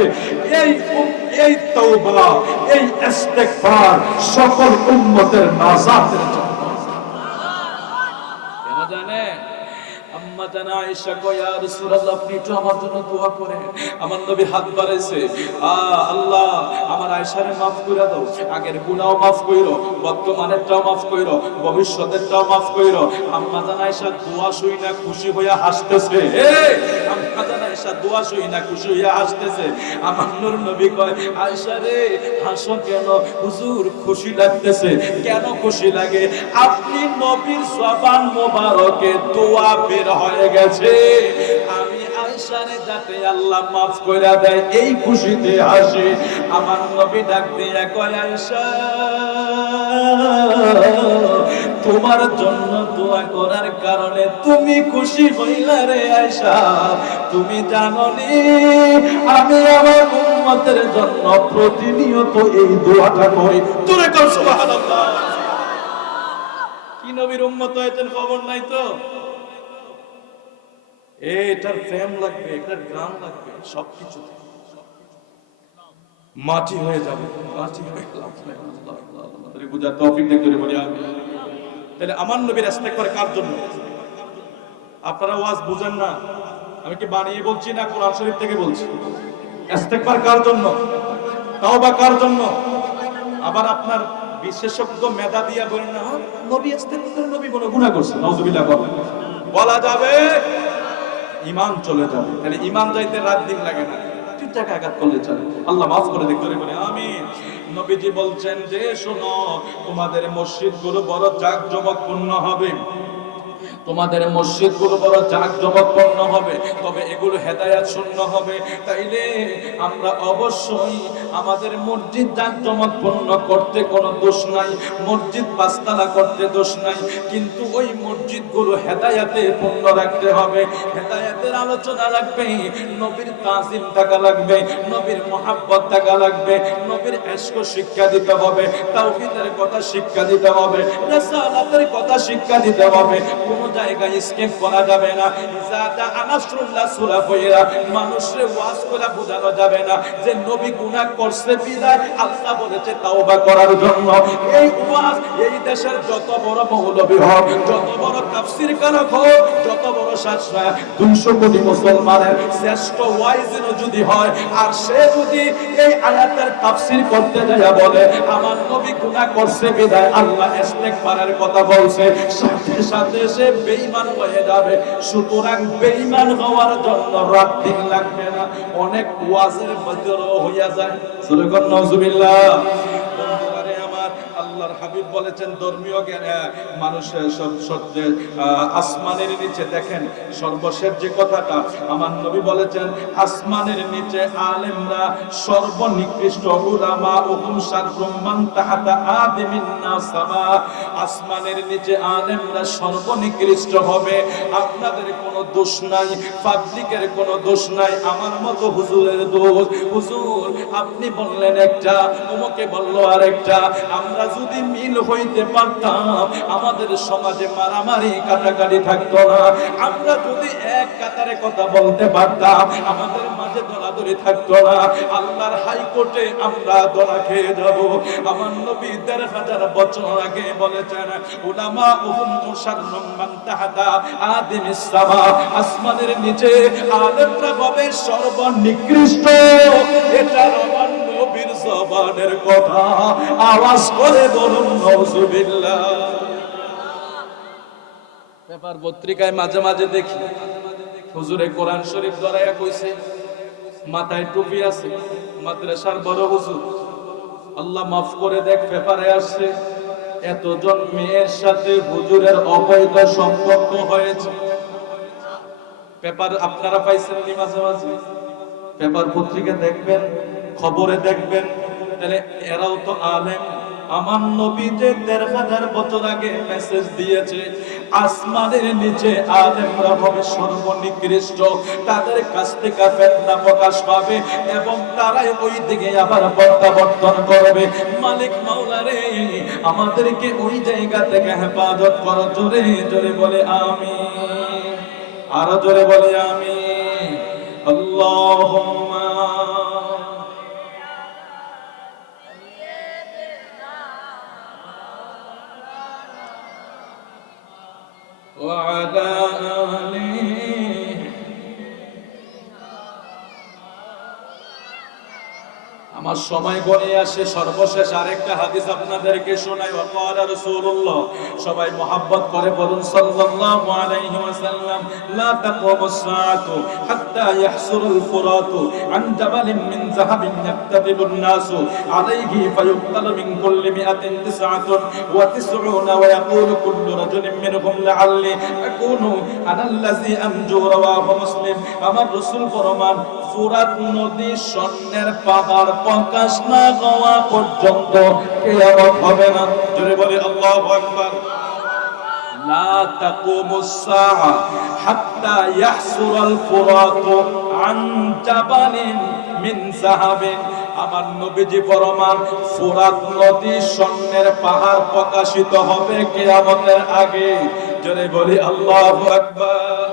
এই তওবা, এই ইস্তিগফার সকল উম্মতের নাজাতের জন্য। কেন জানে? আম্মা জানা আয়েশা কয় ইয়া রাসূলুল্লাহ আপনি একটু আমার জন্য দোয়া করেন। আমার নবী হাত বাড়াইছে, আল্লাহ আমার আয়েশারে maaf কইরা দাও, আগের গুনাহও maaf কইরো, বর্তমানেরটাও maaf কইরো, ভবিষ্যতেরটাও maaf কইরো। আম্মা জানা আয়েশা দোয়া শুই না খুশি হইয়া হাসতেছে। আম্মা জানা আয়েশা দোয়া শুই না খুশি হইয়া হাসতেছে। আমার নূর নবী কয় আয়েশা রে হাসো কেন? হুজুর খুশি লাগতেছে। কেন খুশি লাগে? আপনি নবীর জবান মোবারকে দোয়া বের হয়ে গেছে, আমি আয়েশারে যাতে আল্লাহ maaf কইরা দেয় এই খুশিতে হাসি। আমার নবী ডাক দিয়া কয় আয়েশা তোমার জন্য দোয়া করার কারণে তুমি খুশি হইলা রে আয়েশা, তুমি জানো নি আমি আমার উম্মতের জন্য প্রতিনিয়ত এই দোয়াটা করি। তোরে কর সুবহানাল্লাহ। কি নবীর উম্মত হয়েছেন খবর নাই তো? এটার ফেম লাগবে, এটার গ্রাম লাগবে, সবকিছু মাটি হয়ে যাবে, মাটি হয়ে যাবে। আমাদের বুঝার তৌফিক দেখ করে বলি আমি। তাহলে আমার নবীর ইস্তিগফার কার জন্য? আপনারা ওয়াজ বুঝেন না, আমি কি বানিয়ে বলছি না কোরআন শরীফ থেকে বলছি? ইস্তিগফার কার জন্য? তাওবা কার জন্য? আবার আপনার বিশেষজ্ঞ মেধা দিয়া বলেন না নবী ইস্তিগফার, নবী কোনো গুনাহ করছে, নাউজুবিল্লাহ বলা যাবে? ঈমান চলে যাবে। তাহলে ঈমান যাইতে রাত দিন লাগে না, তুই টাকা আঘাত করলে চলে। আল্লাহ মাফ করে দিক করে বলে আমিন। নবীজি বলছেন যে শোনো তোমাদের মসজিদগুলো বড় জাঁকজমকপূর্ণ হবে, তোমাদের মসজিদগুলো বড় জাঁকজমকপূর্ণ হবে, তবে এগুলো হেদায়েত শূন্য হবে। তাইলে আমরা অবশ্যই আমাদের মসজিদ জাঁকজমকপূর্ণ করতে কোনো দোষ নাই, মসজিদ পাঁচতলা করতে দোষ নাই, কিন্তু ওই মসজিদগুলো হেদায়েতে পূর্ণ রাখতে হবে। হেদায়েতের আলোচনা লাগবে, নবীর তাজিম থাকা লাগবে, নবীর মহাব্বত থাকা লাগবে, নবীর ইশক শিক্ষা দিতে হবে, তাওহীদের কথা শিক্ষা দিতে হবে, রিসালাতের কথা শিক্ষা দিতে হবে। কোন জায়গায় স্কেপ করা যাবে না। ইজাদা আনাসুল্লাহ সূরা পড়া মানুষে ওয়াজ করে বোঝানো যাবে না যে নবী গুনাহ করছে বিদায় আল্লাহ বলেছে তাওবা করার জন্য। এই ওয়াজ এই দেশের যত বড় মৌলবী হোক, যত বড় তাফসীর কারক হোক, যত বড় শাসক 200 কোটি মুসলমানের শ্রেষ্ঠ ওয়াইজ যদি হয় আর সে যদি এই আয়াতের তাফসীর করতে যায় বলে আমার নবী গুনাহ করছে বিদায় আল্লাহ ইস্তিগফারের কথা বলছে, সাথে সাথে সে বেঈমান হয়ে যাবে। সুতরাং বেঈমান হওয়ার জন্য রাত দিন লাগবে না, অনেক ওয়াজের ভিতরেও হইয়া যায়। সুবহান নাউজুবিল্লাহ। বন্ধুরে আমার আল্লাহর হাবিব বলেছেন ধর্মীয় জ্ঞান মানুষের সত্যের আসমানের নিচে দেখেন সর্বশেষ যে কথাটা আমার নবী বলেছেন আসমানের নিচে আলেমরা সর্বনিকৃষ্ট, উলামা উহুম শাররুম মান তাহাতা আদিমিন নাসামা। আসমানের নিচে আলেমরা সর্বনিকৃষ্ট হবে। আপনাদের কোনো দোষ নাই, পাবলিকের কোনো দোষ নাই, আমার মতো হুজুরের দোষ। হুজুর আপনি বললেন একটা, ওমকে বললো আরেকটা। আমরা যদি মিল হইতে পারতাম, আমাদের সমাজে মারামারি কাটাকাটি থাকতো না। আমরা যদি এক কাতারে কথা বলতে পারতাম, আমাদের মাঝে দলাদলি থাকতো না। আল্লাহর হাইকোর্টে আমরা ধরা খেয়ে যাব। আমার নবী ১,৫০০ বছর আগে বলেছেন, উলামা উহুম মুশাররুম মান তাহাতা আদিমিস সামা, আসমানের নিচে আলেমরা হবে সর্বনিকৃষ্ট। এটা আমার নবীর জবানের কথা। আওয়াজ করে বলুন নাউজুবিল্লাহ। পেপার পত্রিকায় মাঝে মাঝে দেখি হুজুরে কোরআন শরীফ ধরাইয়া কইছে, মাথায় টুপি আছে, মাদ্রাসার বড় হুজুর। আল্লাহ মাফ করে দেখ, পেপারে আসছে এতজন মেয়ের সাথে হুজুরের অবৈধ সম্পর্ক হয়েছে। পেপার আপনারা পাইছেন নি? মাঝে মাঝে পেপার পত্রিকা দেখবেন, খবরে দেখবেন, তাহলে এরাও তো আলেম। আমার নবী যে ১,৫০০ বছর আগে মেসেজ দিয়েছে, আসমানের নিচে আলেমরা হবে সর্বনিকৃষ্ট, তাদের কাছ থেকে ফিতনা প্রকাশ পাবে এবং তারাই ওই দিকে আবার প্রত্যাবর্তন করবে। মালিক মাওলা রে, আমাদেরকে ওই জায়গা থেকে হেফাজত করো। জোরে জোরে বলে আমিন, আরো জোরে বলে আমিন। আল্লাহুম্মা وعلى آله। আমার সময় গড়িয়ে আসে, সর্বশেষ আরেকটা হাদিস আপনাদেরকে শোনাই। ওয়াকালা রাসূলুল্লাহ, সবাই মুহাব্বত করে বলুন সাল্লাল্লাহু আলাইহি ওয়াসাল্লাম, লা তাকুমুস সাআতু হাত্তা ইয়াহসুরুল ফুরাতু আন জাবালিন মিন যাহাবিন ইয়াক্তাদিবুন নাসু আলাইহি ফায়ুক্তালু মিন কুল্লি মিআতিন তিসআতুন ওয়া তিসউনা ওয়া ইয়াকুলু কুল্লু রাজুলিন মিনহুম লাআল্লি আকুনু আনাল্লাযী আনজু। রাওয়াহু মুসলিম। আমার রাসূল ফরমান, ফুরাত নদী স্বর্ণের পাহাড় প্রকাশ না হওয়া পর্যন্ত কিয়ামত হবে না। জোরে বলে আল্লাহু আকবার। লা তাকুমুস সাআ হাত্তা ইয়াহসুরাল ফুরাতু আন জাবালিন মিন যাহাবিন। আমার নবীজি ফরমান, ফুরাত নদী স্বর্ণের পাহাড় প্রকাশিত হবে কিয়ামতের আগে। জোরে বলি আল্লাহু আকবার।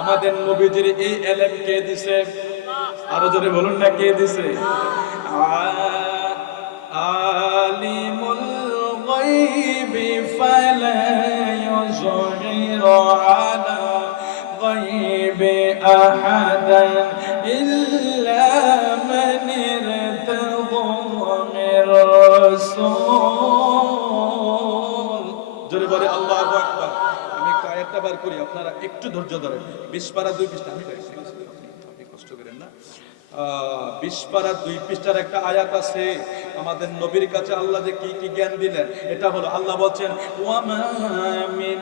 আমাদের নবীজির এই এলেম কে দিছে? আরো জোরে বলুন না, কে দিছে? আলিমুল গায়বি ফালা ইউযহিরু আলা গায়বি আহাদান ইল্লা মান ইরতাদা মির রাসূল। জোরে বলে আল্লাহু আকবার। আমি আয়াতটা বার করি, আপনারা একটু ধৈর্য ধরেন। ২০ পারা ২ পৃষ্ঠা, আমি আপনি কষ্ট করেন না। ২০ পারা ২ পৃষ্ঠার একটা আয়াত আছে। আমাদের নবীর কাছে আল্লাহ যে কি কি জ্ঞান দিলেন, এটা হলো আল্লাহ বলছেন, ওয়ামা মিন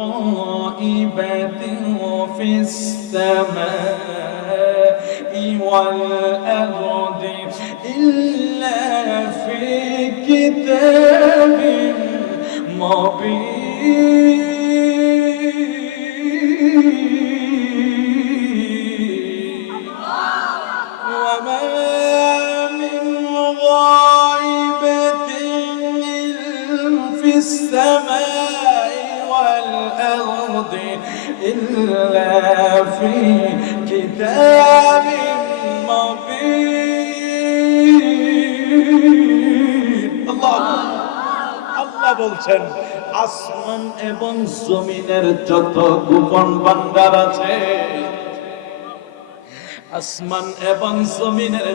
গায়বাতিন ফিস সামাই ওয়াল আরদি ইল্লা ফি কিতাবিন মুবিন। السماء والأرض إلا في كتاب مبين। আল্লাহ বলছেন, আসমান এবং জমিনের যত গোপন ভান্ডার আছে, আসমান এবং জমিনের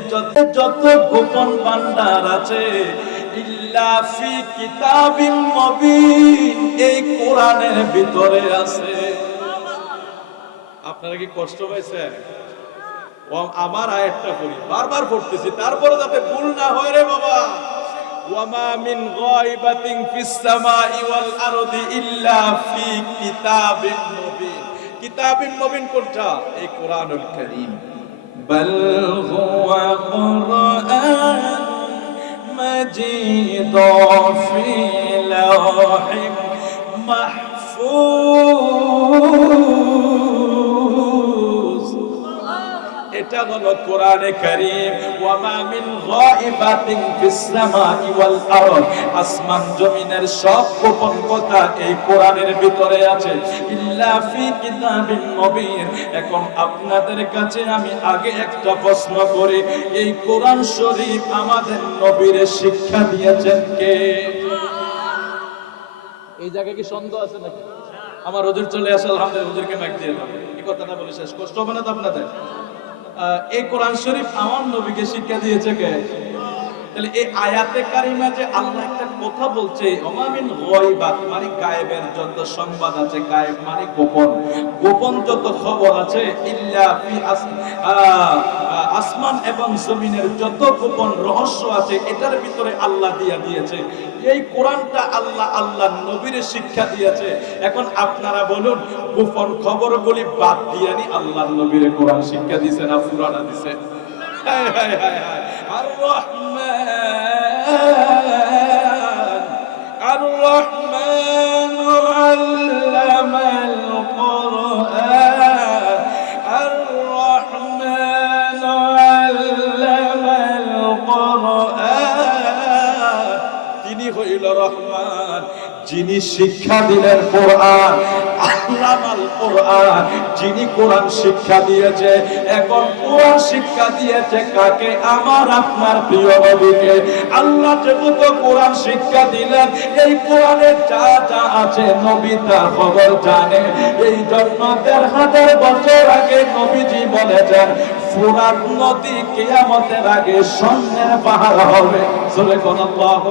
যত গোপন ভান্ডার আছে, ইল্লা ফি কিতাবিন মুবিন, এই কোরআনের ভিতরে আছে। আপনারা কি কষ্ট পাইছেন? আমার আয়াতটা পড়ি, বারবার পড়তেছি, তারপরে যাতে ভুল না হয় রে বাবা। ওয়ামা মিন গায়বাতিন ফিস সামাই ওয়াল আরদি ইল্লা ফি কিতাবিন মুবিন। কিতাবিন মুবিন কোনটা? এই কোরআনুল কারীম। বাল হুয়া কুরআন مجيد في لوح محفوظ। এটা এটা হলো কোরআনে কারীম। ওয়া মা মিন গায়বাতিন ফিস সামাই ওয়াল আরদ, আসমান জমিনের সব গোপন কথা এই কোরআনের ভিতরে আছে। ইল্লা ফি কিতাবিন মুবিন। এখন আপনাদের কাছে আমি আগে একটা প্রশ্ন করি, এই কোরআন শরীফ আমাদের নবীর শিক্ষা দিয়েছেন কে? এই জায়গায় কি সন্দেহ আছে নাকি? আমার হুজুর চলে আসে, আলহামদুলিল্লাহ, হুজুরকে মাইক দিয়ে দাও। এই কথাটা বলে শেষ কষ্ট হবে না তো আপনাদের? এই কোরআন শরীফ আমার নবীকে শিক্ষা দিয়েছে কে? তাহলে এই আয়াতে কারিমা যে আল্লাহ একটা কথা বলছে, ওমা মিন গায়বাত মানে গায়েবের যত সংবাদ আছে, গায়েব মানে গোপন, গোপন যত খবর আছে, ইল্লা ফি আসমান এবং জমিনের যত গোপন রহস্য আছে এটার ভিতরে আল্লাহ দিয়েছে। এই কোরআনটা আল্লাহ নবীর শিক্ষা দিয়েছে। এখন আপনারা বলুন, গোপন খবরগুলি বাদ দিয়ে আল্লাহর নবীর কোরআন শিক্ষা দিয়েছে না পুরানা দিয়েছে? হায় হায় হায় হায়। الرحمن علم القرآن الرحمن علم القرآن তিনি হইল রহমান, যিনি শিক্ষা দিলেন কোরআন। আল্লামাল কোরআন, যিনি কোরআন শিক্ষা দিয়েছে। এখন কোরআন শিক্ষা দিয়েছে কাকে? আমার আপনার প্রিয় নবীকে। আল্লাহ যেহেতু কোরআন শিক্ষা দিলেন, এই কোরআনে যা যা আছে নবী তার খবর জানে। এই জন্য ১৫০০ বছর আগে নবীজি বলেছেন, ফোরাত নদী কিয়ামতের আগে স্বর্ণের পাহাড় হবে। সুবহানাল্লাহ।